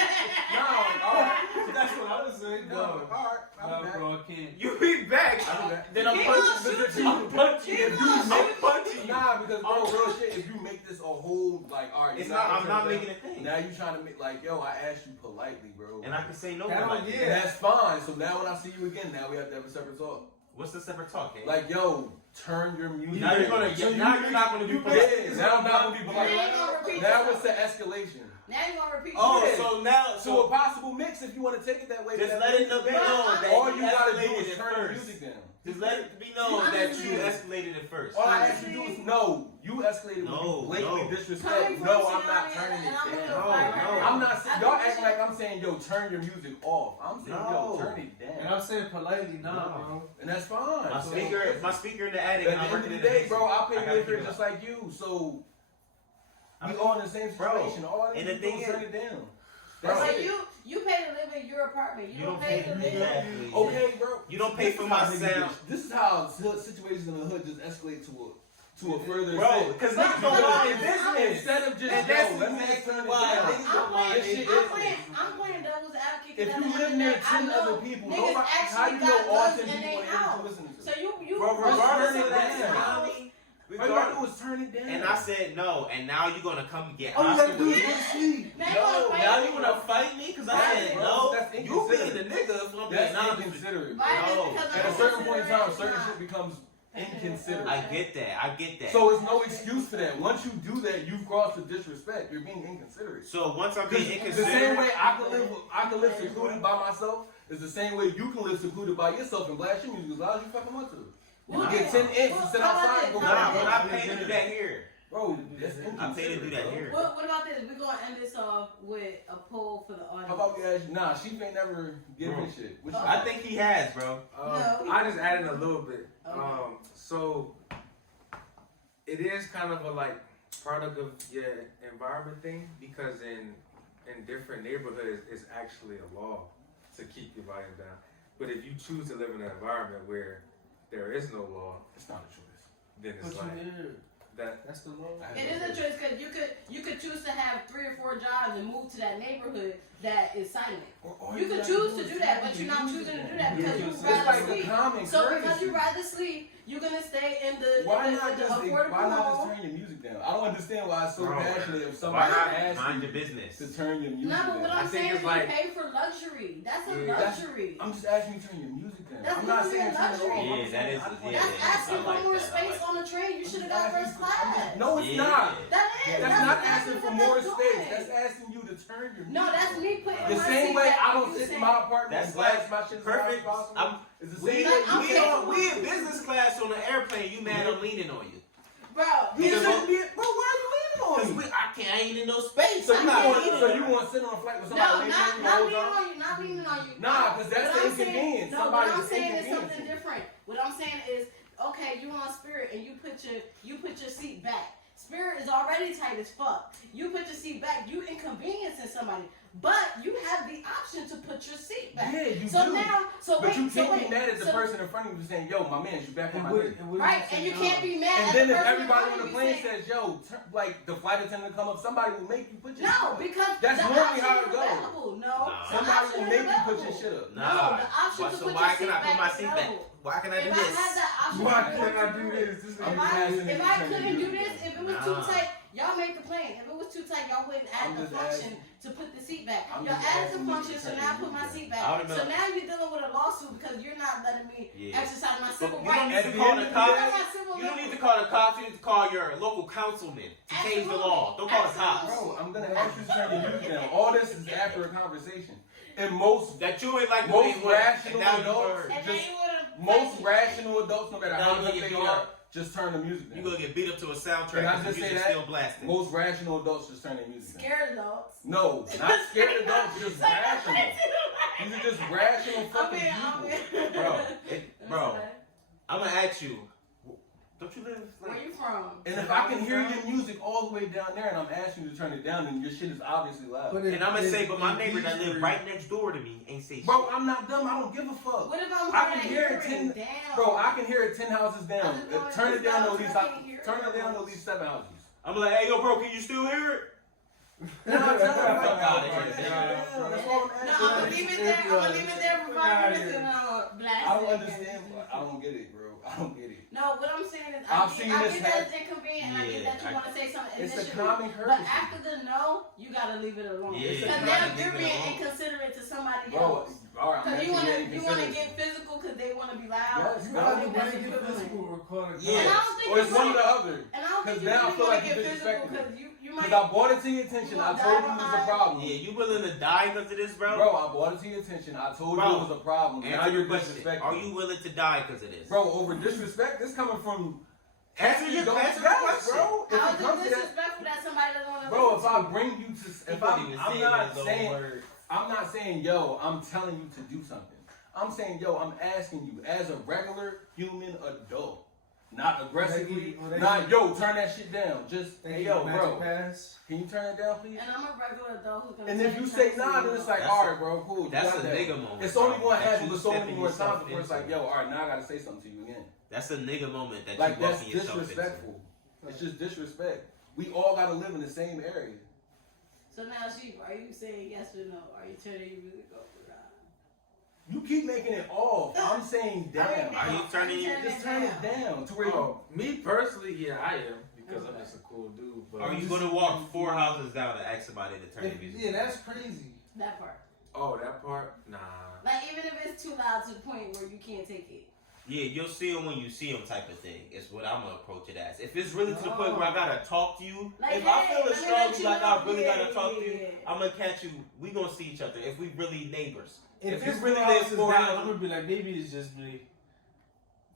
No, all right. That's what I was saying. No, No, all right. I'm no, back. bro, I can't. You be back. I'm back. Then I'm He punching. gonna shoot you. I'm punching He you. gonna I'm shoot punching you. Nah, because bro, real shit. If you make this a whole like, all right, It's you're not. gonna I'm turn not it down. making a thing. Now you trying to make like, yo, I asked you politely, bro. And I can say no. That like don't- that. And that's fine. So now when I see you again, now we have to have a separate talk. What's the separate talk? Eh? Like, yo, turn your music. now you're down. gonna. So now you- you're not gonna be. you- polite. Yeah, now I'm not gonna be Now you polite. gonna repeat Now yourself. it's the escalation. Now you gonna repeat. Oh, yourself. so now, So a so possible mix if you want to take it that way. just that let way. it know that All you gotta do escalated is it turn your first. music down. Just let it be known that you escalated it first. All I ask you to do is no. You escalated No, when you blatantly no. disrespect. Coming No, from I'm not Tiana turning it and I'm down. gonna No, fire no. her. I'm not I saying think y'all we acting should- like I'm saying yo turn your music off. I'm saying No. yo turn it And down, I'm saying politely, nah, No. bro. and that's fine. My So, speaker in the attic. At and the I'm end of working the in the day, bro, I pay gotta liquor keep it just up. like you, so we I'm- all in the same Bro, situation. All I and need the to do thing is is- turn it down. Bro, That's Like it. you pay to live in your apartment. You, You don't pay to live. exactly. Okay, bro. You don't pay This for is my how niggas sound. get- This is how situations in the hood just escalate to a further Bro, extent. because But- niggas don't but- mind but- business. Instead of just And that's yo, let me exactly just turn it why down. niggas don't mind This shit business. I'm playing devil's advocate. If at you the end live of the near day, I 10 know other people, niggas nobody, how actually you got know all guns 10 in people their ain't able house. to listen to So it? you Bro, regardless of that down. tsunami, All you gotta regardless. do is turn it down. And I said no, and now you're gonna come get All you gotta hostile do with is me. go to sleep. Now you No, wanna fight now me. you wanna fight me because I Right, said bro, no. that's You being inconsiderate. the nigga if I'm being That's honest. inconsiderate. Why is it No. because At I'm a certain point in time, considerate? certain Nah. shit becomes inconsiderate. I get that. I get that. So it's no excuse for that. Once you do that, you've crossed the disrespect. You're being inconsiderate. So once I'm being The inconsiderate, same way I can live secluded by myself is the same way you can live secluded by yourself and blast your music as loud as you fucking want to. You Well, can get 10 inches and sit how about outside and go this? nah, back. but I pay to do that here. Bro, that's I inconsiderate. pay to do that bro. here. What about this? We're gonna end this off with a poll for the audience. How about we ask you? Nah, she may never give Bro. me shit. What you- I think he has, bro. No. I just added a little bit. Okay. So it is kind of a like product of your environment thing because in different neighborhoods it's actually a law to keep your volume down. But if you choose to live in an environment where there is no law, It's not a choice. then it's But like you there. that. That's the law. It is a choice because you could choose to have 3 or 4 jobs and move to that neighborhood that is silent. You could choose to do that, but you're not choosing to do that because you'd It's rather like the sleep. common So because courtesy. you rather sleep, you're gonna stay in the Why in not the just affordable home. turn your music down? I don't understand why it's so Bro, passionate if Why somebody not asks mind you your business? to turn your music No, but what down. I'm think saying it's is you like- pay for luxury. That's a Yeah, that's- luxury. I'm just asking you to turn your music down. That's I'm not literally saying a turn it luxury. off. Yeah, I'm that saying is- I just want yeah, to That's I asking like for more that, I space like on the train. You should have got asking first you- I'm class. just- No, it's Yeah. not. That is. That's not exactly asking for what more that's space. doing. That's asking you to turn your music No, that's down. me putting The my same seat way back I and don't you sit in saying- my apartment That's and blast like my shit as loud as perfect. possible. It's the We same I'm way saying- we in business class on the airplane. You mad I'm leaning on you? Bro, You Because shouldn't be, bro, why are you leaning on Because me? I ain't in no space. So I'm you not want eating. so you want to sit on a flight with No, somebody not leaning on you the whole time? not leaning on you. Nah, because that's What the I'm saying- inconvenience. No, Somebody what I'm is saying is something inconveniencing. different. What I'm saying is, okay, you on Spirit and you put your seat back. Spirit is already tight as fuck. You put your seat back, you inconveniencing somebody. But you have the option to put your seat back. Yeah, you so do. now, so But wait, you so can't wait. be mad at the so, person in front of you saying, yo, my man, you back on my seat. Right, and you can't be mad And at then the if person everybody in on front the of plane you saying, says, yo, like the flight attendant come up, somebody will make you put your no, shit up. because That's the normally option how is it goes. available. No, Nah. the Somebody option will is make you put your available. shit up. Nah. No, the option Why- to so put why your can seat I put back my is seat back? available. Why can I do If I this? had that option, Why I'd be can't able I to do it. this? This If nigga I asking me if to I turn couldn't the do music this, down. if it was too tight, y'all make the plan. If it was too tight, y'all wouldn't add I'm the just function asking. to put the seat back. I'm Y'all just added asking the you to function, so turn now I the put my music seat I back. don't So know. now you're dealing with a lawsuit because you're not letting me Yeah. exercise my But civil you don't rights. need to call the You cops. got my civil You don't need to rights. call the cops. You need to call your local councilman to change the law. Don't call the cops. Bro, I'm gonna ask you to turn your music down. All this is after a conversation. And most That you ain't like the Most way it was, rational and now you adults- heard. And just then you would've most fight me. rational adults, no matter Now how you much get they beat are, up. just turn the music You down. gonna get beat up to a soundtrack Can I because just the say music's that? still blasting. Most rational adults just turn their music down. Scared adults. No, not scared adults, just rational. These are just rational fucking people. Bro, I'm gonna ask you. Don't you live Where like? you from? And if I can hear your music all the way down there and I'm asking you to turn it down, then your shit is obviously loud. And I'm gonna say, but my neighbor that live right next door to me ain't say shit. Bro, I'm not dumb. I don't give a fuck. What if I'm I hard can at hear it hearing? 10. Damn. Bro, I can hear it 10 houses down. I just know Turn it's it down to loud, at least. I can't hear it. Turn it down to at least 7 houses. I'm like, hey, yo, bro, can you still hear it? No, I'm telling you, Fuck outta like, here, yeah, man. that's all I'm No, asking. I'm gonna leave it there. I'm gonna leave it there for 5 minutes and blast I don't it. understand. I don't get it, bro. I don't get it. No, what I'm saying is, I've I seen get this that it's inconvenient, and I get Yeah, that you want to say something It's a initially. common But courtesy. after the no, you gotta leave it alone. Yeah, Because you now gotta you're leave it being alone. inconsiderate to somebody Bro, else. all right, I'm Because you actually wanna getting get considered. physical because they wanna be loud. Yes, You bro. I either think want that's to get equivalent. physical or call it. Yeah. And I don't think Or it's you one or want- the other. And I don't think 'Cause you now I really feel want like to you get physical disrespected me. because you might. Because I brought it to your attention. You I gonna told die you it was a behind- problem. Yeah, you willing to die because of this, bro? Bro, I brought it to your attention. I told Bro, you it was a problem. Now Answer you're your question. disrespecting. Are you willing to die because of this? Bro, over disrespect? This coming from. Answer your Yes, question. bro. If How it is comes it to that, disrespectful that somebody doesn't want to bro, if listen I to you? bring you to, if couldn't even I'm say it not with his own saying, words. I'm not saying, yo, I'm telling you to do something. I'm saying, yo, I'm asking you as a regular human adult, not aggressively, not, yo, turn that shit down. Just, hey, yo, bro, Pass. can you turn it down, please? And I'm a regular adult who's gonna. And tell if you you say something nah, then it's like, That's alright, bro, cool. you That's got a that. nigga moment. It's only bro, gonna that happen you with so many stepping more yourself times before it's like, into. yo, alright, now I gotta say something to you again. That's a nigga moment that Like, you that's walking yourself disrespectful. It's just disrespect. We all gotta live in the same area. So now, Sheep, are you saying yes or no? Are you turning your music over? You keep making it off. I'm saying down. Are you turning your? Just turn it down to where you. Oh, me personally, yeah, I am because I'm just a cool dude. But Are you gonna walk 4 houses down and ask somebody to turn your music? Yeah, that's crazy. That part. Oh, that part, nah. Like, even if it's too loud to the point where you can't take it. Yeah, you'll see them when you see them, type of thing. Is what I'm gonna approach it as. If it's really to the point where I gotta talk to you, Like, if I hey, feel it let me strongly, let you like know, I really yeah, gotta talk to you, yeah. I'm gonna catch you. We gonna see each other if we really neighbors. If you it's really 4 live houses 4 down, houses- I'm gonna be like, maybe it's just me.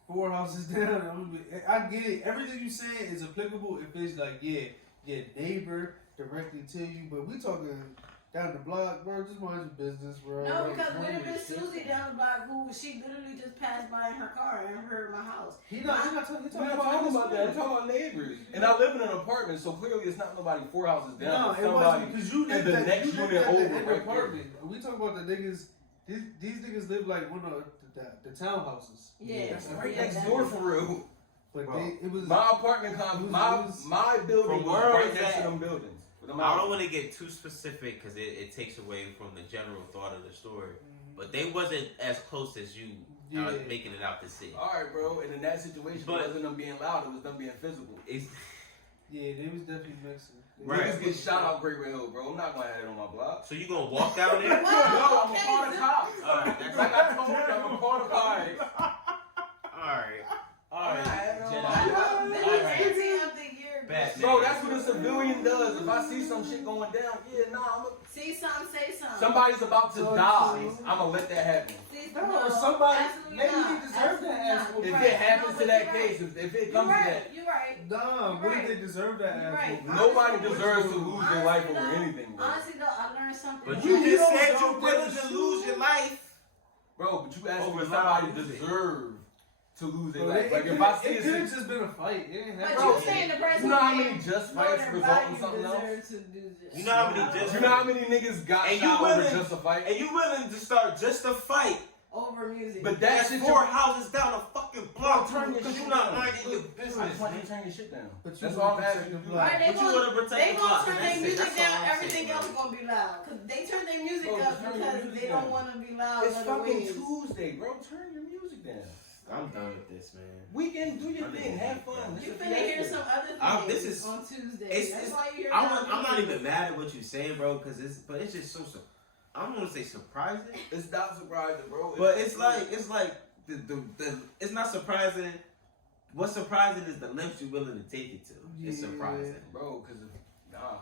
4 houses down, I'm gonna be. I get it. Everything you saying is applicable if it's like, yeah, your neighbor directly to you. But we talking down the block, bro. Just mind your business, bro. No, Like, because mind what if your it's shit. Susie down the block who she literally just passed by in her car and heard my house? He not talking. I'm not talking about that. I'm talking about neighbors. And I live in an apartment, so clearly it's not nobody 4 houses down. No, It's it somebody wasn't because you in lived the at next you lived unit at the over end right there. apartment. We talk about the niggas. These niggas live like one of the townhouses. Yeah. That's right Yeah, next that door is- for real. But Bro, it was My apartment complex, my building From was where right is next to that? them buildings. I don't want to get too specific because it takes away from the general thought of the story. But they wasn't as close as you Yeah. making it out to see. Alright, bro. And in that situation, But- it wasn't them being loud, it was them being physical. It's, Yeah, they was definitely mixing. Right. Niggas get shot out Great Red Hill, bro. I'm not gonna have it on my block. so you gonna walk down there? No, I'm gonna okay, call the so- cops. Alright, that's Like I told you, I'm gonna call the cops. Alright. Alright. Jedi. I know, this is Alright. Auntie of the year. Batman. Bro, that's what it's civilian does. If I see some shit going down, yeah, nah, I'm a, See something, say something. somebody's about to die. I'm gonna let that happen. See, No, somebody, absolutely maybe not. he deserved that Absolutely ass not. whooping. If Right. it happens No, to but that you're case, right. if it You're comes to right. that, You're right. Nah, You're what right. did they deserve that You're ass right. whooping? nobody deserves to lose their life Honestly, over though, anything, bro. Honestly though, I learned something. But about you it. just don't said know you're willing what to lose your life. Bro, but you asking Over if somebody loud music. deserve to lose their Bro, life. it Like if could've- I see it a could have situation, just been a fight. It ain't But have Bro, you saying the person you know how who many just know fights their result in body something else? deserve to do this. You know how many just You know how many niggas got And you shot over willing- just a fight? And you willing to start just a fight? Over music. But That's that's 4 houses down a fucking block. Turn your Because shit you're not down. minding your I business, just want you man. to turn your shit down. But you That's wanna all I'm asking protect you the to do. block. Right, they But you gonna, wanna protect they the gonna block, turn and their that's it. music That's all down, I'm everything saying, else bro. gonna be loud. Cause they turn their music Bro, up just turn your because music they don't down. wanna be loud. It's other fucking ways. Tuesday, bro. Turn your music down. I'm done with this, man. Weekend, do your thing, have fun. You This is finna hear fiesta. some other I'm- things this is- on Tuesday. it's- That's it's- why you hear I'm not even mad at what you're saying, bro, because but it's just so, I don't want to say surprising, It's not surprising, bro. but it's like the it's not surprising. What's surprising is the lengths you're willing to take it to. It's Yeah. surprising bro,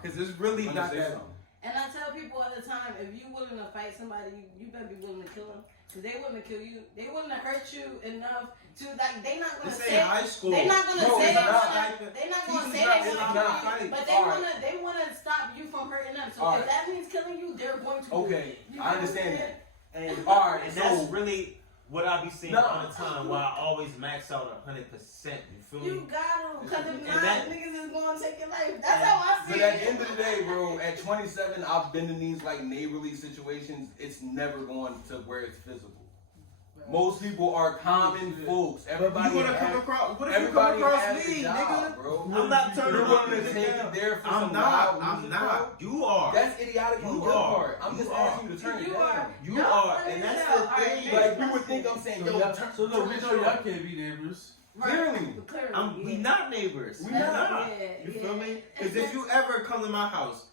because it's really I'm not gonna say that. something. And I tell people all the time, if you willing to fight somebody, you better be willing to kill them. Cause they willing to kill you. They willing to hurt you enough to like. They not gonna This say. ain't high school. They not gonna Bro, say it's they not wanna. like that. They not Teachers gonna say not- they it's wanna not kill you, fight. but they Alright. wanna. They wanna stop you from hurting them. So Alright. if that means killing you, they're going to. Okay, You know I what I'm understand saying? that. And Alright, and so- that's really what I be saying No. all the time. Why I always max out 100%. You feel You me? got to, cause if And not, that- niggas is gonna take your life. That's how I see But it. at the end of the day, bro, at 27, I've been in these like neighborly situations. It's never going to where it's physical. Most people are common folks. Everybody you gonna come has- across? What if you come everybody across has me, a job, nigga? bro. I'm not turning You're my willing to music take down. it there for I'm some not. loud I'm music, not. bro. You are. That's idiotic on You your are. part. I'm just You asking are. you to turn it You down. are. You Y'all are, funny and as that's hell. the Alright, thing. next Like you would question. think I'm saying, So, yo, y'all, turn. so no, we know y'all can't be neighbors. Clearly. Clearly. We not neighbors. We That's- not. yeah, You yeah. feel me? Because if you ever come to my house,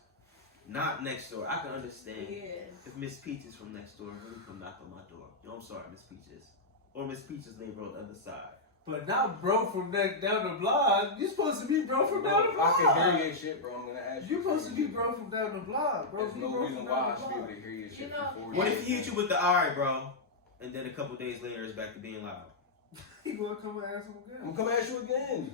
not next door, I can understand. Yeah. If Miss Peach is from next door, really come knock on my door. Yo, I'm sorry, Miss Peaches. Or Miss Peach's neighbor on the other side. But not bro from down the block. You supposed to be bro from down the I block. can hear your shit, bro. I'm gonna ask you. You supposed to be bro from down the block, bro. There's Be no bro reason from why down I the should be able block. to hear your shit You know, before. What if he hit you with the alright, bro? And then a couple days later, it's back to being loud. He gonna come and ask him I'm again. gonna ask you again.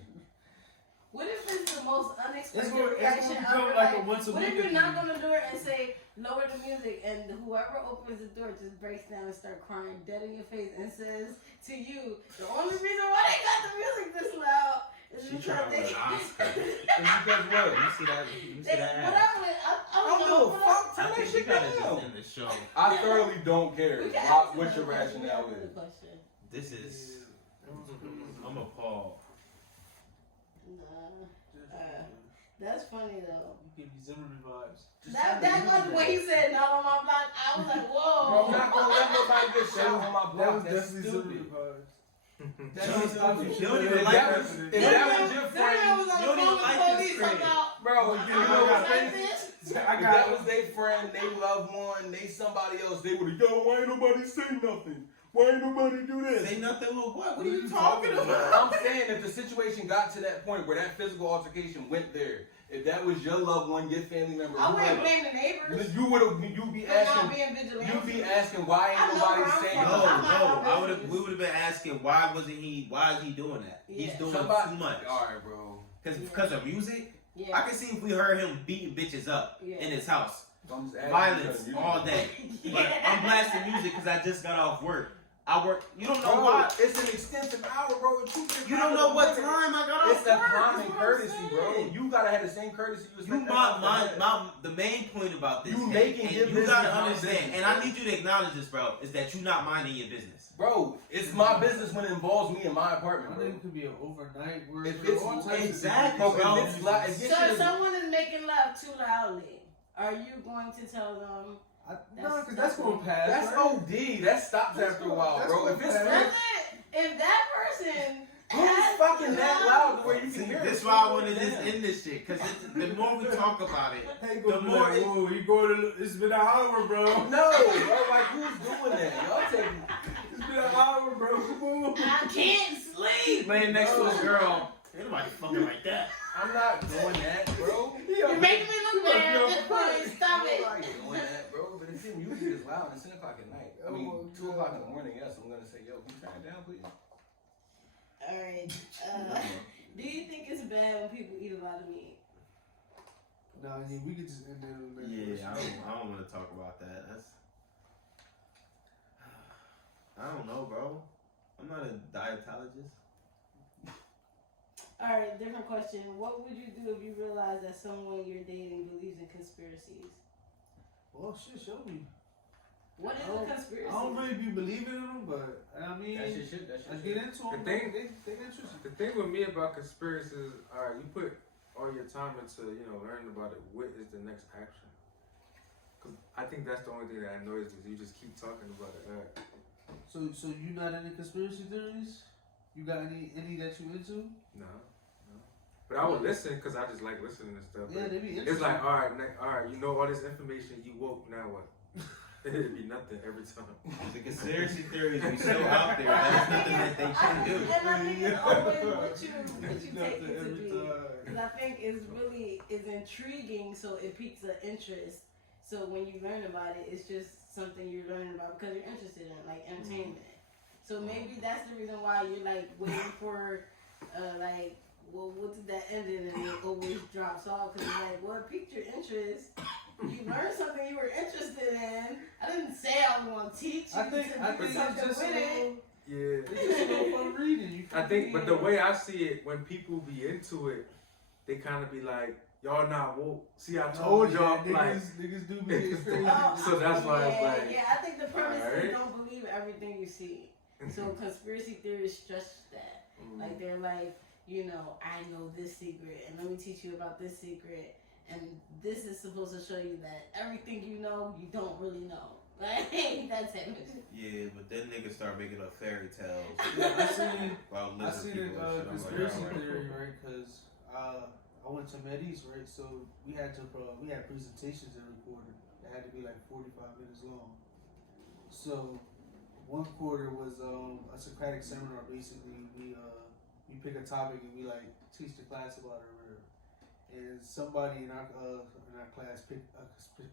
What if it's the most unexpected It's gonna reaction become ever? like a once a what week if you're thing. not gonna do it and say lower the music, and whoever opens the door just breaks down and start crying dead in your face and says to you, the only reason why they got the music this loud is She because trying to they. win an Oscar. And because what? You see that? You see They, that ass? whatever. I don't don't give a know. fuck. I Turn that think you shit gotta down. just end the show. I thoroughly don't care We can what, ask what your another question. We rationale can ask is. another question. This is. I'm appalled. Nah. That's funny though. You give me Zimmerman vibes. That was when he said not on my block. I was like, Bro, whoa. I'm not gonna let nobody get shot on my That block. was That's definitely stupid. Zimmerman vibes. That's You stupid. don't even If like that that. was, if that was your Then friend, was on you the don't phone even like with this police talking friend. about, bro, you I know was what like I'm this. I If got that was their friend, they loved one, they somebody else, they would have, yo, why ain't nobody say nothing? Why ain't nobody do this? Say nothing, little boy. What What are you talking about? I'm saying if the situation got to that point where that physical altercation went there, if that was your loved one, your family member, I wouldn't whoever, blame the neighbors you would have, you'd be for not asking, being vigilant. you'd be asking why I ain't know nobody where I'm saying from. No, nothing. no. We would have been asking why is he doing that? He's Yeah. doing Somebody, too much. Alright, bro. Because of music? Yeah. I can see if we heard him beating bitches up Yeah. in his house. I'm just asking Violence you. all day. But I'm blasting music because I just got off work. I work. You don't know Bro, why. it's an extensive hour, bro. and You don't know what time I got off It's the work. common That's what I'm courtesy, bro. saying. You gotta have the same courtesy you You expect. the main point about this. You and- making and your you business gotta my understand, business, and I bro. need you to acknowledge this, bro, is that you not minding your business. Bro, it's my business when it involves me in my I apartment, think bro. it could be an overnight word. If for it's- all types of exactly, things. Bro, bro. if it's like, if your So shit if is- someone is making love too loudly, are you going to tell them? No, because that's going to pass. that's right? OD. That stops That's after a cool. while, That's bro. cool. If it's That's That's it. If that person who's has fucking that loud the way you See, can hear it? this is why I want to just end this shit, because the more we talk about it, Hey, the go be more like, it- whoa, you going to, it's been an hour, bro. No, bro. Like who's doing that? Y'all taking. It's been an hour, bro. Come on. I can't sleep. laying next to a girl, ain't nobody fucking like that. I not doing that, bro. You're making me look bad. Stop I'm it. not doing that, bro. But if your music is loud, it's 10 o'clock at night. I mean, 2 o'clock in the morning. Yes, I'm gonna say, yo, can you turn it down, please? All right. Do you think it's bad when people eat a lot of meat? Nah, yeah, we could just end there on that. Yeah, I don't want to talk about that. That's. I don't know, bro. I'm not a dietologist. All right, different question. What would you do if you realized that someone you're dating believes in conspiracies? Oh shit, show me. What is I a don't- conspiracy? I don't really be believing in them, but I mean, That's your shit. That's I your get shit. into them. The thing- They interesting. The thing with me about conspiracies, alright, you put all your time into, learning about it. What is the next action? Cause I think that's the only thing that annoys me. You just keep talking about it. Alright. So you not into conspiracy theories? You got any that you into? No. But I would listen because I just like listening and stuff. Yeah, But they be interesting. it's like, alright, you know all this information, you woke, now what? It'd be nothing every time. The conspiracy theories be so out there. That's nothing that they should do. And I think it's always what you take Nothing it to every be. time. Because I think it's intriguing, so it piques an interest. So when you learn about it, it's just something you're learning about because you're interested in, like entertainment. So maybe that's the reason why you're like waiting for, what's that ending, and it always drops off because it's like, well, it piqued your interest. You learned something you were interested in. I didn't say I was going to teach you I think to do it's something just with it. Yeah. It's just a little fun reading. You I think, but the way I see it, when people be into it, they kind of be like, y'all not woke. See, I told y'all, like, niggas do be getting crazy. So that's why it's like, Yeah, I think the premise is alright. don't believe everything you see. So conspiracy theories stress that. Like they're like, I know this secret, and let me teach you about this secret, and this is supposed to show you that everything you know, you don't really know. Like that's it. Yeah, but then niggas start making up fairy tales Yeah, I about seen lizard a people and shit. I'm like, conspiracy alright. theory, right? Because I went to Med-East, right? So we had presentations that recorded that had to be like 45 minutes long. So one quarter was a Socratic seminar. Basically, we pick a topic and we like teach the class about it or whatever. And somebody in our class picked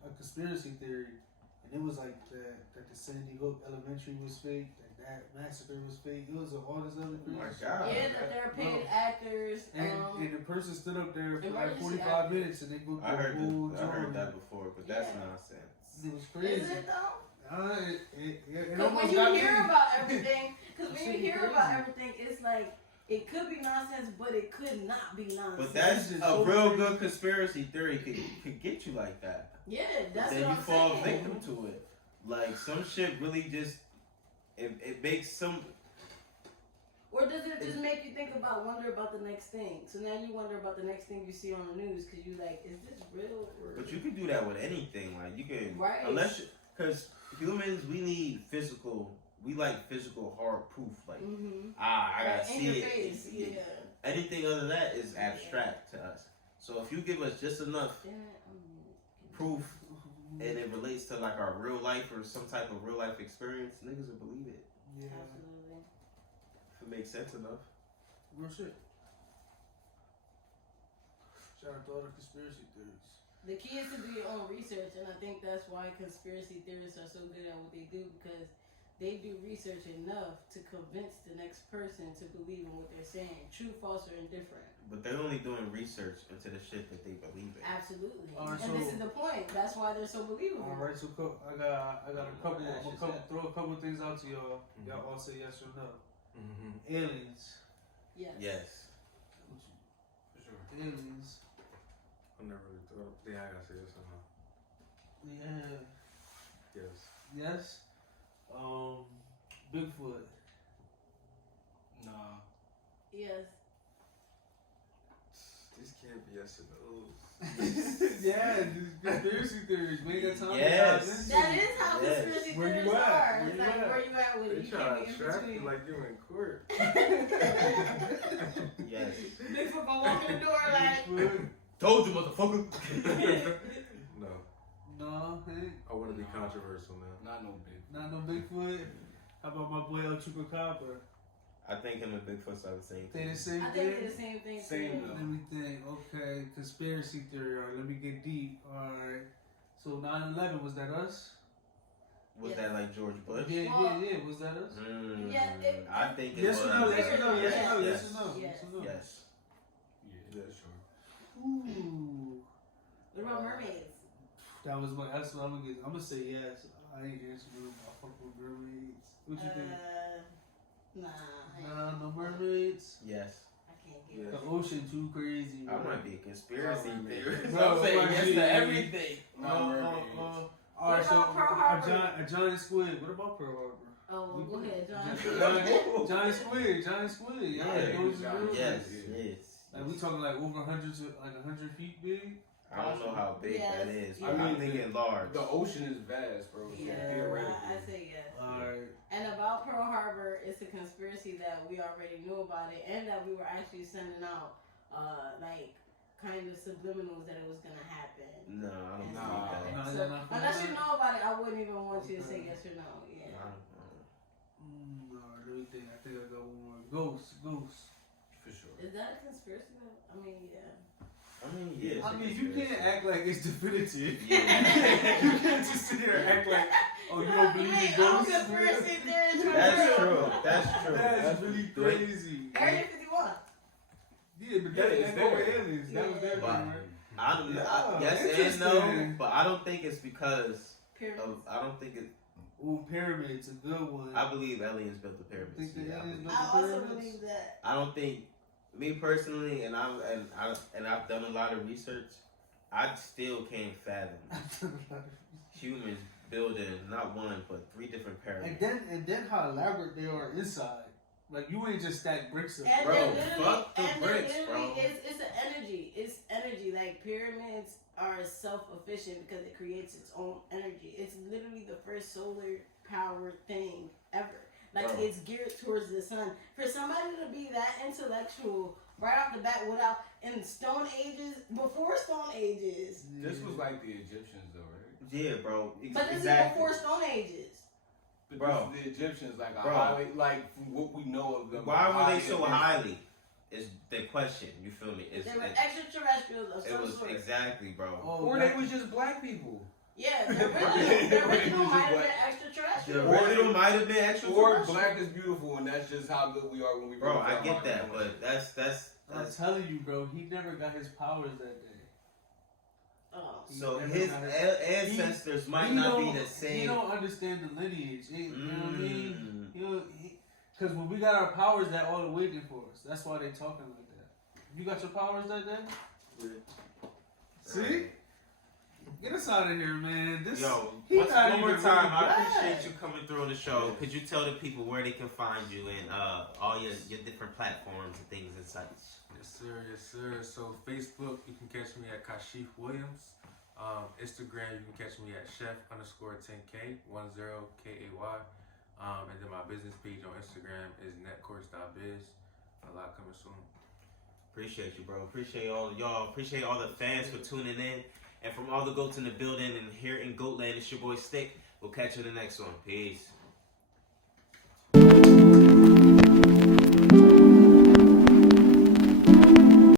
a conspiracy theory, and it was like that the Sandy Hook Elementary was fake, that massacre was fake. It was all this other Oh my crazy. god. Yeah, that they're paid actors. And the person stood up there for like emergency 45 actors. minutes and they go I heard, through I heard that before, but that's Yeah. nonsense. It was crazy. Is it though? It Because almost when you got hear me. about everything, because when you Shit hear crazy. about everything, it's like it could be nonsense, but it could not be nonsense. But that's This is a so real crazy. good conspiracy theory could get you like that. Yeah, that's Then what you I'm fall saying. victim to it. Like some shit really just it makes some. Or does it just make you wonder about the next thing? So now you wonder about the next thing you see on the news because you like, is this real? Or... But you can do that with anything. Like you can, Right. because humans we like physical hard proof. Like I gotta in see your it. face, yeah. Anything other than that is abstract to us. So if you give us just enough proof and it relates to like our real life or some type of real life experience, niggas will believe it. Yeah, Absolutely. If it makes sense enough. real shit. Shout out to all the conspiracy theories. The key is to do your own research, and I think that's why conspiracy theorists are so good at what they do because they do research enough to convince the next person to believe in what they're saying, true, false, or indifferent. But they're only doing research into the shit that they believe in. Absolutely. Alright, And so- this is the point. That's why they're so believable. All right, so I got a couple. That's I'm just gonna it. throw a couple things out to y'all. Y'all all say yes or no. Mm-hmm. Aliens. Yes. Yes. For sure. Aliens. I never really thought. Yeah, I gotta say yes or no. Yeah. Yes. Yes. Bigfoot. Nah. Yes. These can't be yes or no's. Yeah, these conspiracy theories. We ain't got time Yes. to dive into. That is how Yes. conspiracy Where you theories at? are. Where It's you like, at? where you at with They it? You try can't to be in trap you between. like you in court. Yes. Bigfoot gonna walk in the door like, Bigfoot. Told you, motherfucker. No, No, hey, I want to be controversial now. Not no big. not no Bigfoot. How about my boy El Chupacabra? I think him and Bigfoot are the same They thing. the same I think thing? they're the same thing. Same too. though. Let me think. Okay, conspiracy theory. All right, let me get deep. All right. So 9/11, was that us? Was Yes. that like George Bush? Yeah. Was that us? Yeah, I think it Yes was. or no? Yes or no? Yes or no? Yes, Yes or yes, no? Yes. Yes or no? yes. Yeah, sure. Ooh. What about mermaids? That's what I'm gonna get. I'm gonna say yes. I ain't answering no. I fuck with mermaids. What you think? Nah, No mermaids. Yes. I can't get The it. ocean too crazy. I bro. might be a conspiracy No, theorist. Bro, I'm saying it might yes be- to everything. All right, so about Pearl Harbor? a giant squid. What about Pearl Harbor? Oh, well, go ahead, John. Giant squid. Yeah, Yeah, those are real. Yes, Yeah. yes. Like we talking like over hundreds of like 100 feet big. I don't know how big Yes. that is. Yeah. But I I'm mean, thinking large. The ocean is vast, bro. So Yeah, theoretically. I say yes. All right. And about Pearl Harbor, it's a conspiracy that we already knew about it, and that we were actually sending out, like, kind of subliminals that it was gonna happen. No, I don't And think stuff that. like No, that. they're So, not unless you that. know about it, I wouldn't even want you to say Okay. yes or no. Yeah. I don't know. All right. Let me think. I think I got one more. Ghost. For sure. Is that a conspiracy though? I mean, yeah. I mean, yeah. it's I a mean, you conspiracy. can't act like it's definitive. Yeah. You can't just sit here and act like, oh, you don't believe in ghosts. I'm a conspiracy theorist. That's true. That's true. That's really crazy. Area 51. Yeah, but Yeah, that it's ain't there. over aliens. That was their But- thing, right? I don't know. Yeah, Yes and interesting. no, but I don't think it's because Pyramids. of. I don't think it. Ooh, pyramids, a good one. I believe aliens built the pyramids. Think the Yeah, I aliens believe- built- I also pyramids? believe that. I don't think, me personally, and I've done a lot of research. I still can't fathom humans building not one but 3 different pyramids. and then how elaborate they are inside. Like you ain't just stack bricks up. And Bro, they're literally, fuck the and bricks, they're literally, bro. it's an energy. It's energy. Like pyramids are self-efficient because it creates its own energy. It's literally the first solar powered thing ever. Like Bro. it's geared towards the sun. For somebody to be that intellectual right off the bat, without in Stone Ages, before Stone Ages, This was like the Egyptians, though, right? Yeah, bro. but this exactly. is before Stone Ages. But Bro. the Egyptians, like a Bro. highly, like from what we know of them. Why were they highly so advanced- highly? Is the question? You feel me? They were extraterrestrials of It some was sort. exactly, bro. Oh, Or that- they was just black people. Yeah, the original might have been The extraterrestrial. original might have been Or extraterrestrial. black is beautiful, and that's just how good we are when we. Bro, really I talk get about that, it. but I'm telling you, bro, he never got his powers that day. Oh. so Never his got it. ancestors might not be the same. He don't understand the lineage. You know what I mean? Mm. Because when we got our powers, that all awakened for us. That's why they talking like that. You got your powers that day? See? Get us out of here, man. This Yo, he one not more even time, really I black. appreciate you coming through on the show. Could you tell the people where they can find you and all your different platforms and things and such? Yes, sir. So Facebook, you can catch me at Kashif Williams. Instagram, you can catch me at chef_10K, 10KAY. And then my business page on Instagram is netcourse.biz. A lot coming soon. Appreciate you, bro. Appreciate all of y'all. Appreciate all the fans for tuning in. And from all the goats in the building and here in Goatland, it's your boy Stick. We'll catch you in the next one. Peace.